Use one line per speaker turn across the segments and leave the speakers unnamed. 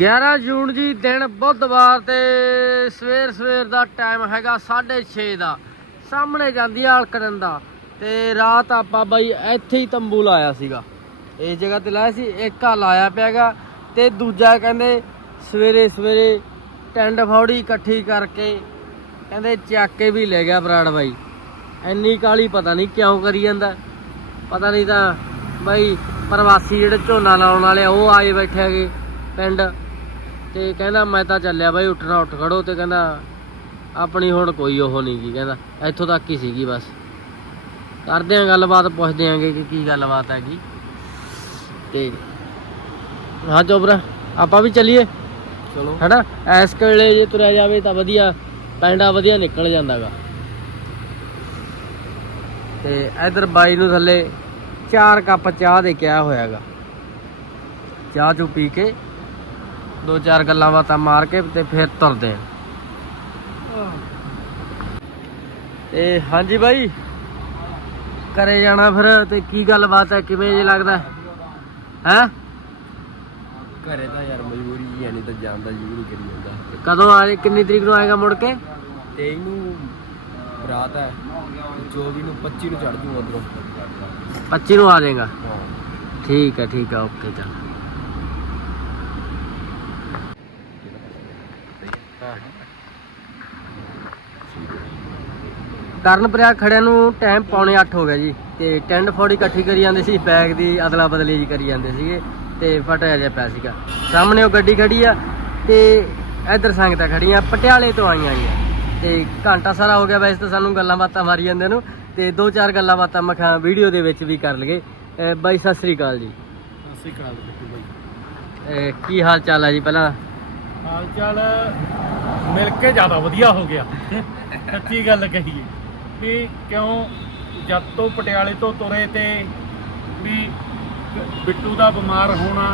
11 ਜੂਨ ਜੀ ਦਿਨ ਬੁੱਧਵਾਰ ਤੇ ਸਵੇਰ ਸਵੇਰ ਦਾ ਟਾਈਮ ਹੈਗਾ 6:30 ਦਾ। ਸਾਹਮਣੇ ਜਾਂਦੀ ਆ ਅਲਕਨੰਦਾ ਤੇ ਰਾਤ ਆਪਾਂ ਬਾਈ ਇੱਥੇ ਹੀ ਤੰਬੂ ਲਾਇਆ ਸੀਗਾ। ਇਸ ਜਗ੍ਹਾ ਤੇ ਲਾਇਆ ਸੀ, ਇੱਕ ਆ ਲਾਇਆ ਪਿਆਗਾ ਤੇ ਦੂਜਾ ਕਹਿੰਦੇ ਸਵੇਰੇ ਸਵੇਰੇ ਟੈਂਡ ਫੌੜੀ ਇਕੱਠੀ ਕਰਕੇ ਕਹਿੰਦੇ ਚੱਕ ਕੇ ਵੀ ਲੈ ਗਿਆ ਬਰਾੜ ਬਾਈ। ਇੰਨੀ ਕਾਲੀ ਪਤਾ ਨਹੀਂ ਕਿਉਂ ਕਰੀ ਜਾਂਦਾ। ਪਤਾ ਨਹੀਂ ਤਾਂ ਬਾਈ ਪ੍ਰਵਾਸੀ ਜਿਹੜੇ ਝੋਨਾ ਲਾਉਣ ਵਾਲੇ ਆ, ਉਹ ਆਏ ਬੈਠੇ ਹੈਗੇ ਪਿੰਡ। ਤੇ ਕਹਿੰਦਾ ਮੈਂ ਤਾਂ ਚੱਲਿਆ ਬਾਈ ਉੱਠਣਾ ਉੱਠ ਖੜੋ ਤੇ ਕਹਿੰਦਾ ਆਪਣੀ ਹੁਣ ਕੋਈ ਉਹ ਨਹੀਂ ਕੀ ਕਹਿੰਦਾ ਇੱਥੋਂ ਤੱਕ ਹੀ ਸੀਗੀ ਬਸ। ਕਰਦੇ ਆਂ ਗੱਲਬਾਤ ਪੁੱਛਦੇ ਆਂਗੇ ਕਿ ਕੀ ਗੱਲਬਾਤ ਹੈਗੀ। ਤੇ ਹਾਂ ਚੋਬਰਾ ਆਪਾਂ ਵੀ ਚੱਲੀਏ?
ਚਲੋ।
ਹੈਨਾ? ਐਸ ਵੇਲੇ ਜੇ ਤੁਰਿਆ ਜਾਵੇ ਤਾਂ ਵਧੀਆ ਪੈਂਡਾ ਵਧੀਆ ਨਿਕਲ ਜਾਂਦਾਗਾ। ਤੇ ਇਧਰ ਬਾਈ ਨੂੰ ਥੱਲੇ ਚਾਰ ਕੱਪ ਚਾਹ ਦੇ ਕਿਹਾ ਹੋਇਆਗਾ। ਚਾਹ ਚੂ ਪੀ ਕੇ ਦੋ ਚਾਰ ਗੱਲਾਂ ਬਾਤਾਂ ਮਾਰ ਕੇ ਤੇ ਫਿਰ ਤੁਰਦੇ ਆ। ਤੇ ਹਾਂਜੀ ਬਾਈ ਘਰੇ ਜਾਣਾ ਫਿਰ ਤੇ ਕੀ ਗੱਲਬਾਤ ਹੈ? ਕਿਵੇਂ ਜੇ ਲੱਗਦਾ? ਹੈ?
ਘਰੇ ਤਾਂ ਯਾਰ ਮਜਬੂਰੀ ਹੀ ਹੈ ਨਹੀਂ ਤਾਂ ਜਾਂਦਾ ਜ਼ਰੂਰ ਕਰੀ ਜਾਂਦਾ।
ਕਦੋਂ ਆ ਕਿੰਨੀ ਤਰੀਕ ਨੂੰ ਆਏਗਾ ਮੁੜ ਕੇ?
ਤੇ ਇਹਨੂੰ ਬਰਾਤ ਹੈ। 24 ਨੂੰ 25 ਨੂੰ ਚੜ ਜੂ ਉਧਰੋਂ
25 ਨੂੰ ਆ ਜਾਏਗਾ? ਠੀਕ ਹੈ ਠੀਕ ਹੈ ਓਕੇ ਚੱਲ। ਕਰਨ ਪ੍ਰਿਆ ਖੜਿਆਂ ਨੂੰ ਟਾਈਮ ਪੌਣੇ 8 ਹੋ ਗਿਆ ਜੀ ਤੇ ਟੈਂਡ ਫੋੜੀ ਇਕੱਠੀ ਕਰੀ ਜਾਂਦੇ ਸੀ ਬੈਗ ਦੀ ਅਦਲਾ ਬਦਲੀ ਜੀ ਕਰੀ ਜਾਂਦੇ ਸੀਗੇ ਤੇ ਫਟਿਆ ਜਿਹਾ ਪਿਆ ਸੀਗਾ। ਸਾਹਮਣੇ ਉਹ ਗੱਡੀ ਖੜੀ ਆ ਤੇ ਇਧਰ ਸੰਗਤਾਂ ਖੜੀਆਂ ਪਟਿਆਲੇ ਤੋਂ ਆਈਆਂ ਜੀ। ਤੇ ਘੰਟਾ ਸਾਰਾ ਹੋ ਗਿਆ ਵੈਸੇ ਤਾਂ ਸਾਨੂੰ ਗੱਲਾਂ ਬਾਤਾਂ ਮਾਰੀ ਜਾਂਦੇ ਨੂੰ ਤੇ ਦੋ ਚਾਰ ਗੱਲਾਂ ਬਾਤਾਂ ਮਖਾਂ ਵੀਡੀਓ ਦੇ ਵਿੱਚ ਵੀ ਕਰ ਲਗੇ। ਬਾਈ ਸਤਿ ਸ੍ਰੀ ਅਕਾਲ ਜੀ।
ਬਿੱਟੂ ਬਾਈ।
ਅਹ ਕੀ ਹਾਲ ਚਾਲ ਹੈ ਜੀ ਪਹਿਲਾਂ?
ਹਾਲ ਚਾਲ ਮਿਲ ਕੇ ਜ਼ਿਆਦਾ ਵਧੀਆ ਹੋ ਗਿਆ। ਸੱਚੀ ਗੱਲ ਕਹੀਏ। ਵੀ ਕਿਉਂ ਜਦ ਤੋਂ ਪਟਿਆਲੇ ਤੋਂ ਤੁਰੇ ਤੇ ਵੀ ਬਿੱਟੂ ਦਾ ਬਿਮਾਰ ਹੋਣਾ।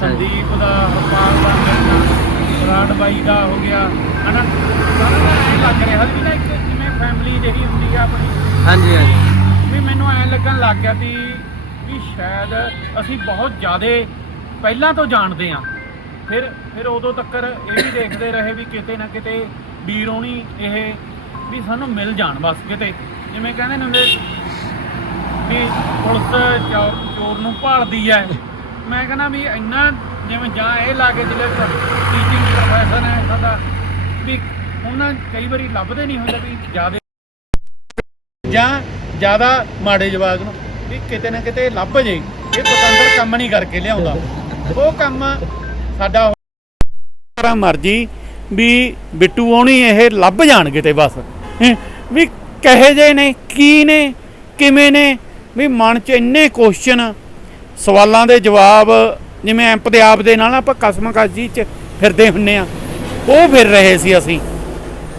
ਸੰਦੀਪ ਦਾ ਹਰਪਾਲ ਦਾ ਰਾਡ ਬਾਈ ਦਾ ਹੋ ਗਿਆ ਹਨਾ? ਸਾਰਾ ਦਾ ਐਂ ਲੱਗ ਰਿਹਾ ਸੀ ਨਾ ਇੱਕ ਜਿਵੇਂ ਫੈਮਿਲੀ ਜਿਹੜੀ ਹੁੰਦੀ ਆ ਆਪਣੀ।
ਹਾਂਜੀ ਹਾਂਜੀ।
ਵੀ ਮੈਨੂੰ ਐਂ ਲੱਗਣ ਲੱਗ ਗਿਆ ਸੀ ਵੀ ਸ਼ਾਇਦ ਅਸੀਂ ਬਹੁਤ ਜ਼ਿਆਦੇ ਪਹਿਲਾਂ ਤੋਂ ਜਾਣਦੇ ਆ। ਫਿਰ ਫਿਰ ਉਦੋਂ ਤੱਕ ਇਹ ਵੀ ਦੇਖਦੇ ਰਹੇ ਵੀ ਕਿਤੇ ਨਾ ਕਿਤੇ ਵੀਰ ਹੋਣੀ ਇਹ ਵੀ ਸਾਨੂੰ ਮਿਲ ਜਾਣ ਬਸ ਕਿਤੇ। ਜਿਵੇਂ ਕਹਿੰਦੇ ਨੇ ਹੁੰਦੇ, ਵੀ ਪੁਲਿਸ ਚੋਰ ਚੋਰ ਨੂੰ ਭਾਲਦੀ ਹੈ ਮੈਂ ਕਹਿੰਦਾ ਵੀ ਇੰਨਾ ਜਿਵੇਂ ਜਾਂ ਇਹ ਲਾ ਕੇ ਜਿਹੜੇ ਟੀਚਿੰਗ ਪ੍ਰੋਫੈਸਰ ਹੈ ਸਾਡਾ ਵੀ ਉਹਨਾਂ ਕਈ ਵਾਰੀ ਲੱਭਦੇ ਨਹੀਂ ਹੁੰਦੇ ਵੀ ਜਿਆਦੇ ਜਾਂ ਜ਼ਿਆਦਾ ਮਾੜੇ ਜਵਾਬ ਨੂੰ, ਵੀ ਕਿਤੇ ਨਾ ਕਿਤੇ ਲੱਭ ਜੇ। ਇਹ ਪਤੰਦਰ ਕੰਮ ਨਹੀਂ ਕਰਕੇ ਲਿਆਉਂਦਾ। ਉਹ ਕੰਮ ਸਾਡਾ ਤਰ੍ਹਾਂ ਮਰਜ਼ੀ ਵੀ ਬਿੱਟੂ ਆਉਣੀ ਇਹ ਲੱਭ ਜਾਣ ਕਿਤੇ ਬਸ। ਹੈਂ, ਵੀ ਕਹੇ ਜੇ ਨੇ ਕੀ ਨੇ ਕਿਵੇਂ ਨੇ ਵੀ ਮਨ 'ਚ ਇੰਨੇ ਕੁਐਸਚਨ ਸਵਾਲਾਂ ਦੇ ਜਵਾਬ ਜਿਵੇਂ ਐਂਪ ਦੇ ਆਪ ਦੇ ਨਾਲ ਆਪਾਂ ਕਸਮ ਜੀ 'ਚ ਫਿਰਦੇ ਹੁੰਨੇ ਆ। ਉਹ ਫਿਰ ਰਹੇ ਸੀ ਅਸੀਂ।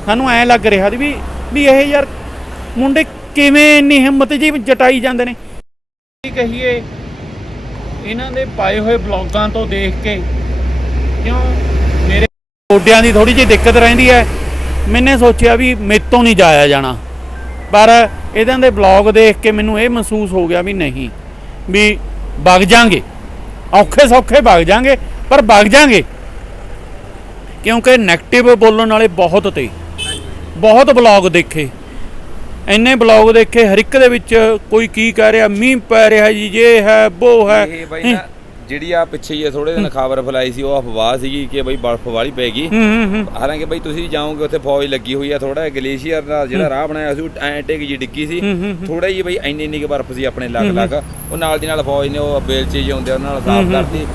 ਸਾਨੂੰ ਐ ਲੱਗ ਰਿਹਾ ਸੀ ਵੀ ਵੀ ਇਹ ਯਾਰ ਮੁੰਡੇ ਕਿਵੇਂ ਇੰਨੀ ਹਿੰਮਤ ਜੀ ਜਟਾਈ ਜਾਂਦੇ ਨੇ। ਕੀ ਕਹੀਏ ਇਹਨਾਂ ਦੇ ਪਾਏ ਹੋਏ ਬਲੌਗਾਂ ਤੋਂ ਦੇਖ ਕੇ ਕਿਉਂ ਮੇਰੇ ਗੋਡਿਆਂ ਦੀ ਥੋੜੀ ਜਿਹੀ ਦਿੱਕਤ ਰਹਿੰਦੀ ਹੈ? ਮੈਨੇ ਸੋਚਿਆ ਵੀ ਮੇਤੋਂ ਨਹੀਂ ਜਾਇਆ ਜਾਣਾ। ਪਰ ਇਹਨਾਂ ਦੇ ਬਲੌਗ ਦੇਖ ਕੇ ਮੈਨੂੰ ਇਹ ਮਹਿਸੂਸ ਹੋ ਗਿਆ ਵੀ ਨਹੀਂ, ਵੀ ਵਗ ਜਾਾਂਗੇ। ਔਖੇ ਸੌਖੇ ਵਗ ਜਾਾਂਗੇ, ਪਰ ਵਗ ਜਾਾਂਗੇ। ਕਿਉਂਕਿ 네ਗੇਟਿਵ ਬੋਲਣ ਵਾਲੇ ਬਹੁਤ ਤੇ। ਬਹੁਤ ਬਲੌਗ ਦੇਖੇ। ਇੰਨੇ ਬਲੌਗ ਦੇਖੇ ਹਰ ਇੱਕ ਦੇ ਵਿੱਚ ਕੋਈ ਕੀ ਕਹਿ ਰਿਹਾ, ਮੀਂਹ ਪੈ ਰਿਹਾ ਜੀ, ਇਹ ਹੈ, ਉਹ ਹੈ।
ਜਿਹੜੀ ਆ ਪਿੱਛੇ ਹੀ ਥੋੜੇ ਦਿਨ ਖਬਰ ਫੈਲਾਈ ਸੀ ਉਹ ਅਫਵਾਹ ਸੀਗੀ ਕਿ ਬਈ ਬਰਫ਼ ਵਾਲੀ
ਹੂੰ ਹੂੰ
ਹਾਲਾਂਕਿ ਬਈ ਤੁਸੀਂ ਜਾਓਗੇ ਉੱਥੇ ਫੌਜ ਲੱਗੀ ਹੋਈ ਆ ਥੋੜਾ ਗਲੇਸ਼ੀਅਰ ਦਾ ਜਿਹੜਾ ਰਾਹ ਬਣਾਇਆ ਸੀ ਉਹ ਐਂ ਟਿਕ ਜੀ ਡਿੱਗੀ ਸੀ। ਥੋੜਾ ਹੀ ਬਈ ਇੰਨੀ ਇੰਨੀ ਬਰਫ਼ ਸੀ ਆਪਣੇ ਲੱਗ ਲੱਗ ਉਹ ਨਾਲ ਦੀ ਨਾਲ ਫੌਜ ਨੇ ਉਹ ਬੇਲਚੇ ਜਿਹੇ ਹੁੰਦੇ ਉਹਨਾਂ ਨਾਲ ਸਾਫ਼ ਕਰਤੀ।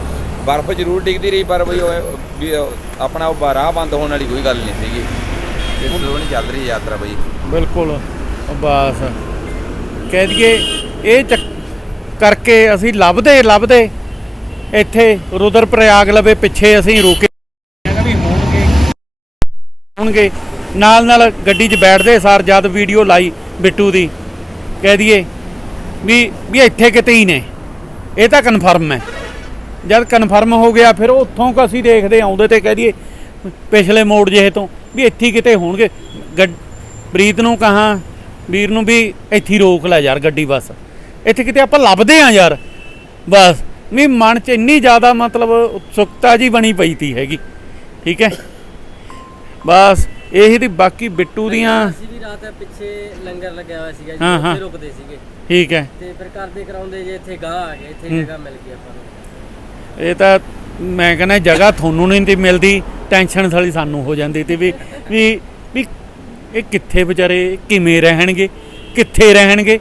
ਬਰਫ਼ ਜ਼ਰੂਰ ਡਿੱਗਦੀ ਰਹੀ ਪਰ ਬਈ ਉਹ ਆਪਣਾ ਉਹ ਰਾਹ ਬੰਦ ਹੋਣ ਵਾਲੀ ਕੋਈ ਗੱਲ ਨਹੀਂ ਸੀਗੀ। ਤੇ ਸਲੋਣੀ ਚੱਲ ਰਹੀ ਯਾਤਰਾ ਬਈ।
ਬਿਲਕੁਲ ਬਸ। ਕਹਿ ਦਈਏ ਇਹ ਚੱਕ ਕਰਕੇ ਅਸੀਂ ਲੱਭਦੇ ਲੱਭਦੇ। ਇੱਥੇ ਰੁਦਰ ਪ੍ਰਯਾਗ ਲਵੇ ਪਿੱਛੇ ਅਸੀਂ ਰੋਕੇ। ਹੋਣਗੇ। ਨਾਲ ਨਾਲ ਗੱਡੀ 'ਚ ਬੈਠਦੇ ਸਾਰ ਜਦ ਵੀਡੀਓ ਲਾਈ ਬਿੱਟੂ ਦੀ। ਕਹਿ ਦਈਏ ਵੀ ਵੀ ਇੱਥੇ ਕਿਤੇ ਹੀ ਨੇ। ਇਹ ਤਾਂ ਕਨਫਰਮ ਹੈ। ਜਦ ਕਨਫਰਮ ਹੋ ਗਿਆ, ਫਿਰ ਉੱਥੋਂ ਕ ਅਸੀਂ ਦੇਖਦੇ ਆਉਂਦੇ ਤੇ ਕਹਿ ਦਈਏ ਪਿਛਲੇ ਮੋੜ ਜਿਹੇ ਤੋਂ ਵੀ ਇੱਥੇ ਕਿਤੇ ਹੋਣਗੇ। ਗੱਡ- ਪ੍ਰੀਤ ਨੂੰ ਕਹਾ, ਵੀਰ ਨੂੰ ਵੀ ਇੱਥੇ ਰੋਕ ਲੈ ਯਾਰ ਗੱਡੀ ਬਸ। ਇੱਥੇ ਕਿਤੇ ਆਪਾਂ ਲੱਭਦੇ ਆ ਯਾਰ। ਬਸ। ਵੀ ਮਨ 'ਚ ਇੰਨੀ ਜ਼ਿਆਦਾ ਮਤਲਬ ਉਤਸੁਕਤਾ ਜੀ ਬਣੀ ਪਈ ਤੀ ਹੈਗੀ ਠੀਕ ਹੈ? ਬਸ ਇਹੀ ਦੀ ਬਾਕੀ ਬਿੱਟੂ ਦੀਆਂ
ਅਸੀਂ ਵੀ ਰਾਤ ਪਿੱਛੇ ਲੰਗਰ ਲੱਗਿਆ ਹੋਇਆ ਸੀਗਾ ਜੀ। ਉੱਥੇ ਰੁਕਦੇ ਸੀਗੇ।
ਠੀਕ ਹੈ।
ਤੇ ਫਿਰ ਕਰਦੇ ਕਰਾਉਂਦੇ ਜੇ ਇੱਥੇ ਗਾਹ ਆ ਗਿਆ ਇੱਥੇ। ਜਗ੍ਹਾ ਮਿਲ ਗਈ ਆਪਾਂ ਨੂੰ।
ਇਹ ਤਾਂ ਮੈਂ ਕਹਿੰਦਾ ਜਗ੍ਹਾ ਤੁਹਾਨੂੰ ਨਹੀਂ ਤੀ ਮਿਲਦੀ ਟੈਨਸ਼ਨ ਸਾਲੀ ਸਾਨੂੰ ਹੋ ਜਾਂਦੀ ਤੇ ਵੀ ਵੀ ਵੀ ਇਹ ਕਿੱਥੇ ਵਿਚਾਰੇ ਕਿਵੇਂ ਰਹਿਣਗੇ ਕਿੱਥੇ ਰਹਿਣਗੇ?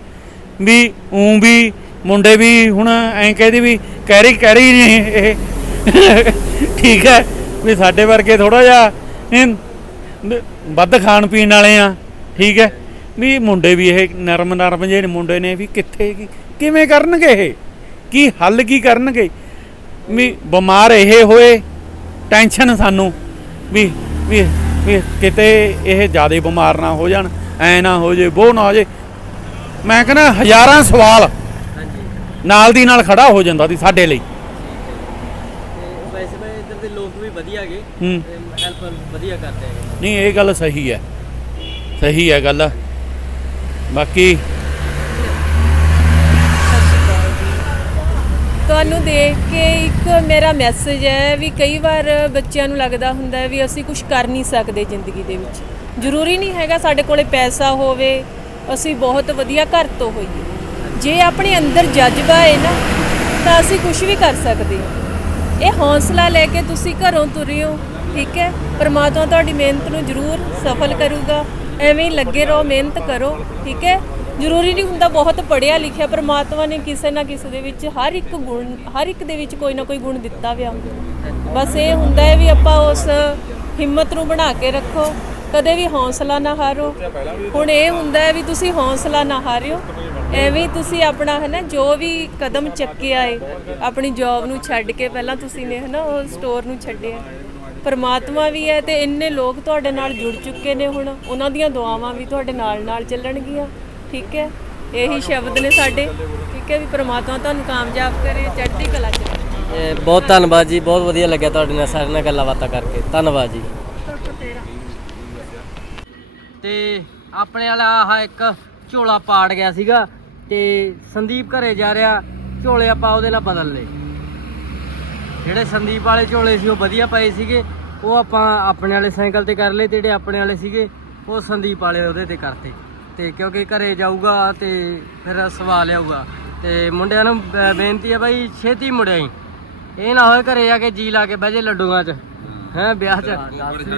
ਵੀ ਉਂ ਵੀ ਮੁੰਡੇ ਵੀ ਹੁਣ ਐਂ ਕਹਦੇ ਵੀ ਕਹਿ ਰਹੀ ਕਹਿ ਰਹੀ ਨਹੀਂ ਇਹ। ਠੀਕ ਹੈ, ਵੀ ਸਾਡੇ ਵਰਗੇ ਥੋੜਾ ਜਿਹਾ ਵੱਧ ਖਾਣ ਪੀਣ ਵਾਲੇ ਆ, ਠੀਕ ਹੈ। ਵੀ ਮੁੰਡੇ ਵੀ ਇਹ ਨਰਮ ਨਰਮ ਜਿਹੇ ਮੁੰਡੇ ਨੇ ਵੀ ਕਿੱਥੇ ਕੀ- ਕਿਵੇਂ ਕਰਨਗੇ ਇਹ? ਕੀ ਹੱਲ ਕੀ ਕਰਨਗੇ? ਵੀ ਬਿਮਾਰ ਇਹ ਹੋਏ, ਟੈਨਸ਼ਨ ਸਾਨੂੰ, ਵੀ ਵੀ ਵੀ ਕਿਤੇ ਇਹ ਜ਼ਿਆਦਾ ਬਿਮਾਰ ਨਾ ਹੋ ਜਾਣ, ਐ ਨਾ ਹੋ ਜੇ ਉਹ ਨਾ ਹੋ ਜੇ ਮੈਂ ਕਹਿੰਦਾ ਹਜ਼ਾਰਾਂ ਸਵਾਲ। ਨਾਲ ਦੀ ਨਾਲ ਖੜਾ ਹੋ ਜਾਂਦਾ ਸੀ ਸਾਡੇ ਲਈ।
ਤੇ ਵੈਸੇ ਮੈਂ ਇੱਧਰ ਦੇ ਲੋਕ ਵੀ ਵਧੀਆ ਹੈਗੇ।
ਹੂੰ।
ਹੈਲਪ ਵਧੀਆ ਕਰਦੇ ਹੈਗੇ।
ਨਹੀਂ ਇਹ ਗੱਲ ਸਹੀ ਹੈ। ਸਹੀ ਹੈ ਗੱਲ। ਬਾਕੀ
ਤੁਹਾਨੂੰ ਦੇਖ ਕੇ ਇੱਕ ਮੇਰਾ ਮੈਸੇਜ ਹੈ ਵੀ ਕਈ ਵਾਰ ਬੱਚਿਆਂ ਨੂੰ ਲੱਗਦਾ ਹੁੰਦਾ ਹੈ ਵੀ ਅਸੀਂ ਕੁਝ ਕਰ ਨਹੀਂ ਸਕਦੇ ਜ਼ਿੰਦਗੀ ਦੇ ਵਿੱਚ। ਜ਼ਰੂਰੀ ਨਹੀਂ ਹੈਗਾ ਸਾਡੇ ਕੋਲੇ ਪੈਸਾ ਹੋਵੇ ਅਸੀਂ ਬਹੁਤ ਵਧੀਆ ਘਰ ਤੋਂ ਹੋਈਏ। ਜੇ ਆਪਣੇ ਅੰਦਰ ਜਜ਼ਬਾ ਹੈ ਨਾ, ਤਾਂ ਅਸੀਂ ਕੁਝ ਵੀ ਕਰ ਸਕਦੇ ਹਾਂ। ਇਹ ਹੌਸਲਾ ਲੈ ਕੇ ਤੁਸੀਂ ਘਰੋਂ ਤੁਰਿਓ ਠੀਕ ਹੈ? ਪਰਮਾਤਮਾ ਤੁਹਾਡੀ ਮਿਹਨਤ ਨੂੰ ਜ਼ਰੂਰ ਸਫਲ ਕਰੂਗਾ। ਐਵੇਂ ਹੀ ਲੱਗੇ ਰਹੋ, ਮਿਹਨਤ ਕਰੋ, ਠੀਕ ਹੈ? ਜ਼ਰੂਰੀ ਨਹੀਂ ਹੁੰਦਾ ਬਹੁਤ ਪੜਿਆ ਲਿਖਿਆ, ਪਰਮਾਤਮਾ ਨੇ ਕਿਸੇ ਨਾ ਕਿਸੇ ਦੇ ਵਿੱਚ ਹਰ ਇੱਕ ਗੁਣ, ਹਰ ਇੱਕ ਦੇ ਵਿੱਚ ਕੋਈ ਨਾ ਕੋਈ ਗੁਣ ਦਿੱਤਾ ਹੋਇਆ ਬਸ ਇਹ ਹੁੰਦਾ ਹੈ ਵੀ ਆਪਾਂ ਉਸ ਹਿੰਮਤ ਨੂੰ ਬਣਾ ਕੇ ਰੱਖੋ। ਕਦੇ ਵੀ ਹੌਸਲਾ ਨਾ ਹਾਰੋ। ਹੁਣ ਇਹ ਹੁੰਦਾ ਹੈ ਵੀ ਤੁਸੀਂ ਹੌਸਲਾ ਨਾ ਹਾਰਿਓ। ਐਵੇਂ ਤੁਸੀਂ ਆਪਣਾ ਹੈ ਨਾ ਜੋ ਵੀ ਕਦਮ ਚੱਕਿਆ ਏ, ਆਪਣੀ ਜੌਬ ਨੂੰ ਛੱਡ ਕੇ ਪਹਿਲਾਂ ਤੁਸੀਂ ਨੇ ਹੈ ਨਾ ਉਹ ਸਟੋਰ ਨੂੰ ਛੱਡਿਆ। ਪਰਮਾਤਮਾ ਵੀ ਹੈ ਤੇ ਇੰਨੇ ਲੋਕ ਤੁਹਾਡੇ ਨਾਲ ਜੁੜ ਚੁੱਕੇ ਨੇ ਹੁਣ। ਉਹਨਾਂ ਦੀਆਂ ਦੁਆਵਾਂ ਵੀ ਤੁਹਾਡੇ ਨਾਲ ਨਾਲ ਚੱਲਣਗੀਆਂ। ਠੀਕ ਹੈ? ਇਹੀ ਸ਼ਬਦ ਨੇ ਸਾਡੇ। ਠੀਕ ਹੈ ਵੀ ਪਰਮਾਤਮਾ ਤੁਹਾਨੂੰ ਕਾਮਯਾਬ ਕਰੇ, ਚੜ੍ਹਦੀ ਕਲਾ ਚ
ਬਹੁਤ ਧੰਨਵਾਦ ਜੀ, ਬਹੁਤ ਵਧੀਆ ਲੱਗਿਆ ਤੁਹਾਡੇ ਨਾਲ ਸਾਰਿਆਂ ਨਾਲ ਗੱਲਾਂ ਬਾਤਾਂ ਕਰਕੇ। ਧੰਨਵਾਦ ਜੀ। ਤੇ ਆਪਣੇ ਵਾਲਾ ਆਹ ਇੱਕ ਝੋਲਾ ਪਾੜ ਗਿਆ ਸੀਗਾ ਤੇ ਸੰਦੀਪ ਘਰੇ ਜਾ ਰਿਹਾ, ਝੋਲੇ ਆਪਾਂ ਉਹਦੇ ਨਾਲ ਬਦਲ ਲਏ। ਜਿਹੜੇ ਸੰਦੀਪ ਵਾਲੇ ਝੋਲੇ ਸੀ, ਉਹ ਵਧੀਆ ਪਏ ਸੀਗੇ, ਉਹ ਆਪਾਂ ਆਪਣੇ ਵਾਲੇ ਸਾਈਕਲ ਤੇ ਕਰ ਲਏ ਤੇ ਜਿਹੜੇ ਆਪਣੇ ਵਾਲੇ ਸੀਗੇ, ਉਹ ਸੰਦੀਪ ਵਾਲੇ ਉਹਦੇ ਤੇ ਕਰਤੇ। ਤੇ ਕਿਉਂਕਿ ਘਰੇ ਜਾਊਗਾ ਤੇ ਫਿਰ ਸਵਾਲ ਆਊਗਾ। ਤੇ ਮੁੰਡਿਆਂ ਨੂੰ ਬ- ਬੇਨਤੀ ਹੈ ਬਾਈ, ਛੇਤੀ ਮੁੜਿਆ ਹੀ ਇਹ ਨਾ ਹੋਏ ਘਰੇ ਆ ਕੇ ਜੀ ਲਾ ਕੇ ਬਹਿ ਜੇ ਲੱਡੂਆਂ 'ਚ। ਹੈ ਵਿਆਹ 'ਚ?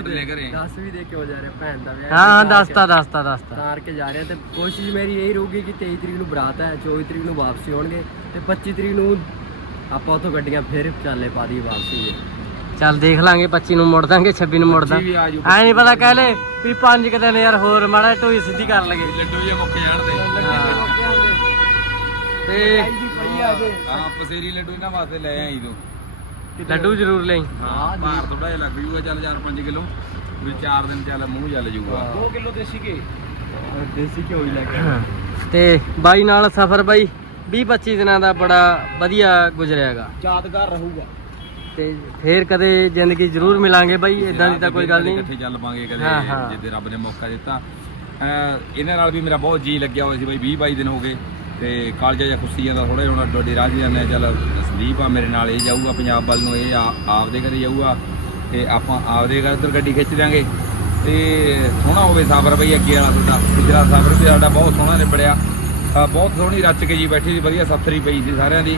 ਲੈ ਘਰੇ
10 ਵੀ ਦੇ ਕੇ ਹੋ ਜਾ ਰਿਹਾ ਭੈਣ ਦਾ ਵਿਆਹ।
ਹਾਂ ਹਾਂ ਦੱਸਤਾ ਦੱਸਤਾ ਦੱਸਤਾ।
ਤਾਰ ਕੇ ਜਾ ਰਹੇ ਤੇ ਕੋਸ਼ਿਸ਼ ਮੇਰੀ ਇਹੀ ਰਹੂਗੀ ਕਿ 23 ਤਰੀਕ ਨੂੰ ਬਰਾਤ ਹੈ 24 ਤਰੀਕ ਨੂੰ ਵਾਪਸੀ ਹੋਣਗੇ ਤੇ 25 ਤਰੀਕ ਨੂੰ ਆਪਾਂ ਉੱਥੋਂ ਗੱਡੀਆਂ ਫਿਰ ਚਾਲੇ ਪਾ ਦੀ ਵਾਪਸੀ ਦੇ।
ਚੱਲ ਦੇਖ ਲਾਂਗੇ 25 ਨੂੰ ਮੁੜ ਦਾਂਗੇ 26 ਨੂੰ ਮੁੜ ਦਾਂ। ਐ ਨਹੀਂ ਪਤਾ ਕਹਿ ਲੈ ਵੀ ਪੰਜ ਕੁ ਦਿਨ ਯਾਰ ਹੋਰ ਮਾੜਾ ਢੋਈ ਸਿੱਧੀ ਕਰ ਲਗੇ
ਲੱਡੂ ਜੇ ਮੁੱਕ ਜਾਣ ਤੇ।
ਤੇ।
ਹਾਂ ਪਸੇਰੀ ਲੱਡੂ ਇਹਨਾਂ ਵਾਸਤੇ ਲੈ ਆਈ ਤੂੰ।
ਲੱਡੂ ਜ਼ਰੂਰ ਲਈ।
ਹਾਂ ਭਾਰ ਥੋੜਾ ਜਿਹਾ ਲੱਗ ਜੂਗਾ ਚੱਲ 4-5 ਕਿਲੋ। ਵੀ 4 ਦਿਨ ਚੱਲ ਮੂੰਹ ਚੱਲ ਜੂਗਾ।
2 ਕਿਲੋ ਦੇਸੀ ਘੇ।
ਦੇਸੀ ਘਿਓ ਹੀ ਲੈ ਕੇ
ਤੇ ਬਾਈ ਨਾਲ ਸਫ਼ਰ ਬਾਈ 20 25 ਦਿਨਾਂ ਦਾ ਬੜਾ ਵਧੀਆ ਗੁਜ਼ਰਿਆਗਾ।
ਯਾਦਗਾਰ ਰਹੂਗਾ।
ਤੇ ਫੇਰ ਕਦੇ ਜ਼ਿੰਦਗੀ ਜ਼ਰੂਰ ਮਿਲਾਂਗੇ ਬਾਈ ਇਦਾਂ ਦੀ ਤਾਂ ਕੋਈ ਗੱਲ ਨਹੀਂ।
ਇਕੱਠੇ ਚੱਲ ਪਾਂਗੇ ਕਦੇ। ਜਿੱਦੇ ਰੱਬ ਨੇ ਮੌਕਾ ਦਿੱਤਾ। ਇਹਨਾਂ ਨਾਲ ਵੀ ਮੇਰਾ ਬਹੁਤ ਜੀ ਲੱਗਿਆ ਹੋਇਆ ਸੀ ਬਈ 20 22 ਦਿਨ ਹੋ ਗਏ। ਤੇ ਕਾਲਜਾ ਜਾਂ ਖੁੱਸੀ ਜਾਂਦਾ ਥੋੜਾ ਜਿਹਾ ਹੁਣ ਡੋਡੀ ਰਾਜ ਜਾਂਦੇ ਆ, ਚੱਲ ਸੰਦੀਪ ਆ ਮੇਰੇ ਨਾਲ ਇਹ ਜਾਊਗਾ ਪੰਜਾਬ ਵੱਲ ਨੂੰ ਇਹ ਆ- ਆਪਦੇ ਘਰੇ ਜਾਊਗਾ ਤੇ ਆਪਾਂ ਆਪਦੇ ਘਰ ਉੱਧਰ ਗੱਡੀ ਖਿੱਚ ਦਿਆਂਗੇ। ਤੇ ਸੋਹਣਾ ਹੋਵੇ ਸਫ਼ਰ ਬਈ ਅੱਗੇ ਵਾਲਾ ਤੁਹਾਡਾ ਪਿਛਲਾ ਸਫ਼ਰ ਵੀ ਸਾਡਾ ਬਹੁਤ ਸੋਹਣਾ ਨਿਬੜਿਆ। ਬਹੁਤ ਸੋਹਣੀ ਰਚ ਕੇ ਜੀ ਬੈਠੀ ਸੀ ਵਧੀਆ ਸਫ਼ਰੀ ਪਈ ਸੀ ਸਾਰਿਆਂ ਦੀ।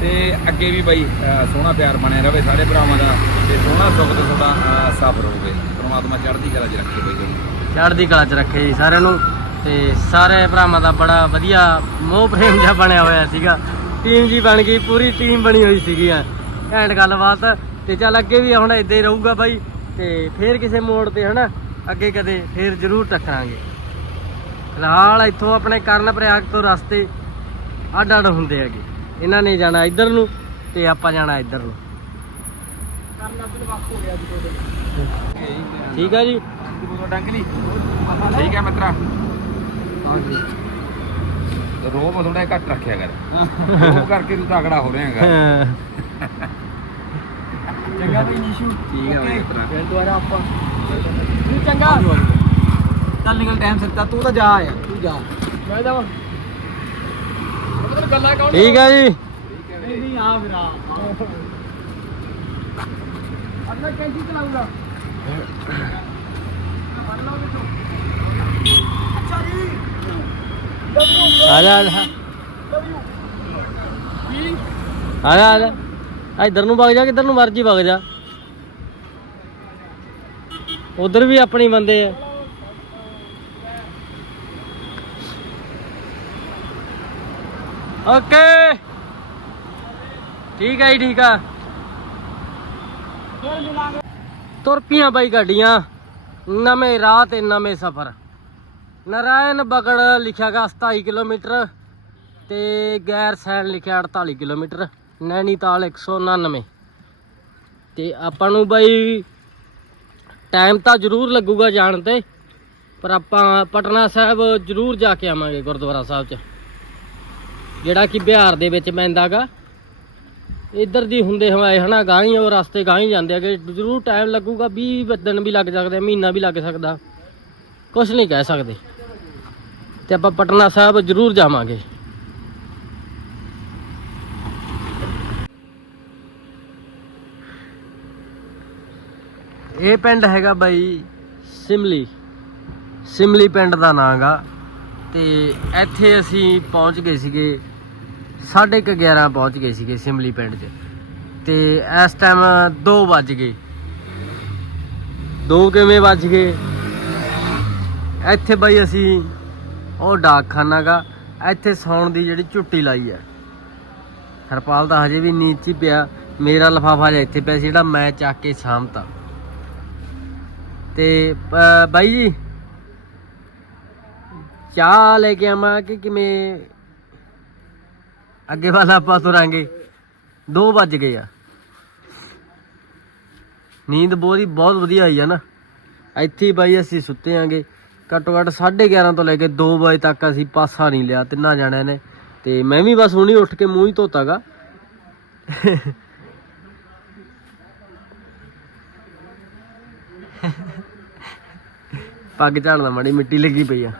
ਤੇ ਅੱਗੇ ਵੀ ਬਈ ਸੋਹਣਾ ਪਿਆਰ ਬਣਿਆ ਰਵੇ ਸਾਰੇ ਭਰਾਵਾਂ ਦਾ ਤੇ ਸੋਹਣਾ ਸੁੱਖ ਤੇ ਤੁਹਾਡਾ ਸਫ਼ਰ ਹੋਵੇ। ਪਰਮਾਤਮਾ ਚੜ੍ਹਦੀ ਕਲਾ 'ਚ ਰੱਖੇ ਬਈ। ਤੁਹਾਨੂੰ
ਚੜ੍ਹਦੀ ਕਲਾ 'ਚ ਰੱਖੇ ਜੀ ਸਾਰਿਆਂ ਨੂੰ। ਤੇ ਸਾਰੇ ਭਰਾਵਾਂ ਦਾ ਬੜਾ ਵਧੀਆ ਮੋਹ ਪ੍ਰੇਮ ਜਿਹਾ ਬਣਿਆ ਹੋਇਆ ਸੀਗਾ। ਟੀਮ ਜੀ ਬਣ ਗਈ ਪੂਰੀ ਟੀਮ ਬਣੀ ਹੋਈ ਸੀਗੀ ਆ। ਘੈਂਟ ਗੱਲਬਾਤ ਤੇ ਚੱਲ ਅੱਗੇ ਵੀ ਹੁਣ ਇਦਾਂ ਹੀ ਰਹੂਗਾ ਬਾਈ। ਤੇ ਫੇਰ ਕਿਸੇ ਮੋੜ ਤੇ ਹਨਾ ਅੱਗੇ ਕਦੇ ਫੇਰ ਜ਼ਰੂਰ ਟੱਕਰਾਂਗੇ। ਫਿਲਹਾਲ ਇੱਥੋਂ ਆਪਣੇ ਕਰਨ ਪ੍ਰਯਾਗ ਤੋਂ ਰਸਤੇ ਅੱਡ ਅੱਡ ਹੁੰਦੇ ਹੈਗੇ। ਇਹਨਾਂ ਨੇ ਜਾਣਾ ਇੱਧਰ ਨੂੰ ਤੇ ਆਪਾਂ ਜਾਣਾ ਇੱਧਰ ਨੂੰ। ਠੀਕ ਆ ਜੀ।
ਠੀਕ ਹੈ ਮਿੱਤਰਾ। ਰੋਬ ਥੋੜਾ ਘੱਟ ਰੱਖਿਆ ਕਰ। ਰੋਬ ਕਰਕੇ ਤੂੰ ਤਗੜਾ ਹੋ ਰਿਹਾ ਹੈਗਾ।
ਹਾਂ।
ਚੰਗਾ ਬਈ ਨੀਸ਼ੂ
ਠੀਕ ਮਿੱਤਰਾ
ਫਿਰ ਦੁਬਾਰਾ ਆਪਾਂ ਚੰਗਾ। ਚੱਲ ਨਿਕਲ ਟਾਈਮ ਸਿੱਧਾ ਤੂੰ। ਤਾਂ ਜਾ ਯਾਰ ਤੂੰ ਜਾ। ਮੈਂ ਜਾਵਾਂ
ਠੀਕ ਆ ਜੀ।
ਨਹੀਂ
ਆ ਵੀਰਾ
ਅੱਲਾ ਕੈਂਚੀ ਚਲਾਉਂਗਾ ਆ ਜਾ। ਆ ਜਾ ਆ ਜਾ ਆ ਇਧਰ ਨੂੰ ਵਗ ਜਾ, ਕਿੱਧਰ ਨੂੰ ਮਰਜ਼ੀ ਵਗ ਜਾ। ਉਧਰ ਵੀ ਆਪਣੀ ਬੰਦੇ ਆ। ਓਕੇ। ਠੀਕ ਹੈ ਜੀ, ਠੀਕ ਆ। ਤੁਰ ਪੀਆਂ ਬਾਈ ਗੱਡੀਆਂ। ਨਵੇਂ ਰਾਹ ਤੇ ਨਵੇਂ ਸਫ਼ਰ। ਨਰਾਇਣ ਬਗੜ ਲਿਖਿਆਗਾ 27 ਕਿਲੋਮੀਟਰ ਤੇ ਗੈਰ ਸੈਨ ਲਿਖਿਆ 48 ਕਿਲੋਮੀਟਰ ਨੈਣੀਤਾਲ 199 ਤੇ ਆਪਾਂ ਨੂੰ ਬਾਈ ਟਾਈਮ ਤਾਂ ਜ਼ਰੂਰ ਲੱਗੂਗਾ ਜਾਣ ਤੇ ਪਰ ਆਪਾਂ ਪਟਨਾ ਸਾਹਿਬ ਜ਼ਰੂਰ ਜਾ ਕੇ ਆਵਾਂਗੇ ਗੁਰਦੁਆਰਾ ਸਾਹਿਬ 'ਚ। ਜਿਹੜਾ ਕਿ ਬਿਹਾਰ ਦੇ ਵਿੱਚ ਪੈਂਦਾਗਾ ਇੱਧਰ ਦੀ ਹੁੰਦੇ ਹਵਾਏ ਹਨਾ ਗਾਂ ਹੀ ਉਹ ਰਸਤੇ ਗਾਂ ਹੀ ਜਾਂਦੇ ਆਗੇ ਜ਼ਰੂਰ ਟਾਈਮ ਲੱਗੂਗਾ 20 ਦਿਨ ਵੀ ਲੱਗ ਸਕਦੇ ਆ, ਮਹੀਨਾ ਵੀ ਲੱਗ ਸਕਦਾ। ਕੁਝ ਨਹੀਂ ਕਹਿ ਸਕਦੇ। ਤੇ ਆਪਾਂ ਪਟਨਾ ਸਾਹਿਬ ਜ਼ਰੂਰ ਜਾਵਾਂਗੇ। ਇਹ ਪਿੰਡ ਹੈਗਾ ਬਾਈ ਸਿਮਲੀ। ਸਿਮਲੀ ਪਿੰਡ ਦਾ ਨਾਂ ਗਾ। ਤੇ ਇੱਥੇ ਅਸੀਂ ਪਹੁੰਚ ਗਏ ਸੀਗੇ, ਸਾਢੇ ਕੁ 11 ਪਹੁੰਚ ਗਏ ਸੀਗੇ ਸਿਮਲੀ ਪਿੰਡ 'ਚ। ਤੇ ਇਸ ਟਾਈਮ 2 ਵੱਜ ਗਏ। 2 ਕਿਵੇਂ ਵੱਜ ਗਏ? ਇੱਥੇ ਬਾਈ ਅਸੀਂ ਉਹ ਡਾਕਖਾਨਾ ਗਾ, ਇੱਥੇ ਸੌਣ ਦੀ ਜਿਹੜੀ ਝੁੱਟੀ ਲਾਈ ਹੈ ਹਰਪਾਲ ਦਾ ਹਜੇ ਵੀ ਨੀਚ ਹੀ ਪਿਆ, ਮੇਰਾ ਲਫਾਫਾ ਜਿਹਾ ਇੱਥੇ ਪਿਆ ਸੀ ਜਿਹੜਾ ਮੈਂ ਚੱਕ ਕੇ ਸਾਂਭਤਾ। ਤੇ ਬਾਈ ਜੀ, ਚਾਹ ਲੈ ਕੇ ਆਵਾਂ ਕਿ ਕਿਵੇਂ? ਅੱਗੇ ਵਾਲਾ ਆਪਾਂ ਤੁਰਾਂਗੇ। 2 ਵੱਜ ਗਏ ਆ। ਨੀਂਦ ਬਹੁਤ ਹੀ ਬਹੁਤ ਵਧੀਆ ਆਈ ਆ ਨਾ। ਇੱਥੇ ਹੀ ਬਾਈ ਅਸੀਂ ਸੁੱਤੇ ਆਂਗੇ। ਘੱਟੋ ਘੱਟ 11:30 ਤੋਂ ਲੈ ਕੇ 2 ਵਜੇ ਤੱਕ ਅਸੀਂ ਪਾਸਾ ਨਹੀਂ ਲਿਆ, ਤਿੰਨਾਂ ਜਾਣਿਆਂ ਨੇ। ਤੇ ਮੈਂ ਵੀ ਬਸ ਹੁਣੀ ਉੱਠ ਕੇ ਮੂੰਹ ਹੀ ਧੋਤਾਗਾ। ਪੱਗ ਝਾੜਦਾ ਮਾੜੀ ਮਿੱਟੀ ਲੱਗੀ ਪਈ ਆ।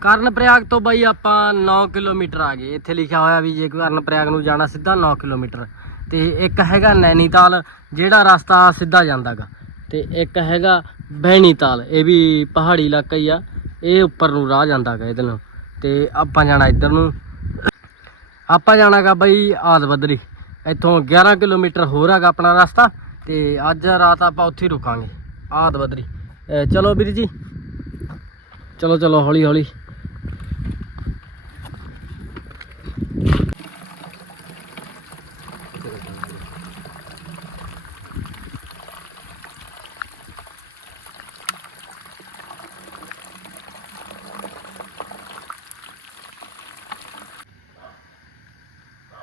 ਕਰਨ ਪ੍ਰਯਾਗ ਤੋਂ ਬਾਈ ਆਪਾਂ 9 ਕਿਲੋਮੀਟਰ ਆ ਗਏ। ਇੱਥੇ ਲਿਖਿਆ ਹੋਇਆ ਵੀ ਜੇ ਕਰਨ ਪ੍ਰਯਾਗ ਨੂੰ ਜਾਣਾ ਸਿੱਧਾ 9 ਕਿਲੋਮੀਟਰ। ਤੇ ਇੱਕ ਹੈਗਾ ਨੈਨੀਤਾਲ, ਜਿਹੜਾ ਰਸਤਾ ਸਿੱਧਾ ਜਾਂਦਾਗਾ। ਤੇ ਇੱਕ ਹੈਗਾ ਬਹਿਣੀਤਾਲ, ਇਹ ਵੀ ਪਹਾੜੀ ਇਲਾਕਾ ਹੀ ਆ। ਇਹ ਉੱਪਰ ਨੂੰ ਰਾਹ ਜਾਂਦਾਗਾ ਇਹਦੇ ਨੂੰ ਤੇ ਆਪਾਂ ਜਾਣਾ ਇੱਧਰ ਨੂੰ। ਆਪਾਂ ਜਾਣਾਗਾ ਬਾਈ ਆਦਬਦਰੀ ਇੱਥੋਂ 11 ਕਿਲੋਮੀਟਰ ਹੋਰ ਹੈਗਾ ਆਪਣਾ ਰਸਤਾ। ਤੇ ਅੱਜ ਰਾਤ ਆਪਾਂ ਉੱਥੇ ਹੀ ਰੁਕਾਂਗੇ। ਆਦਬਦਰੀ ਅਹ ਚਲੋ ਵੀਰ ਜੀ। ਚਲੋ ਚਲੋ ਹੌਲੀ ਹੌਲੀ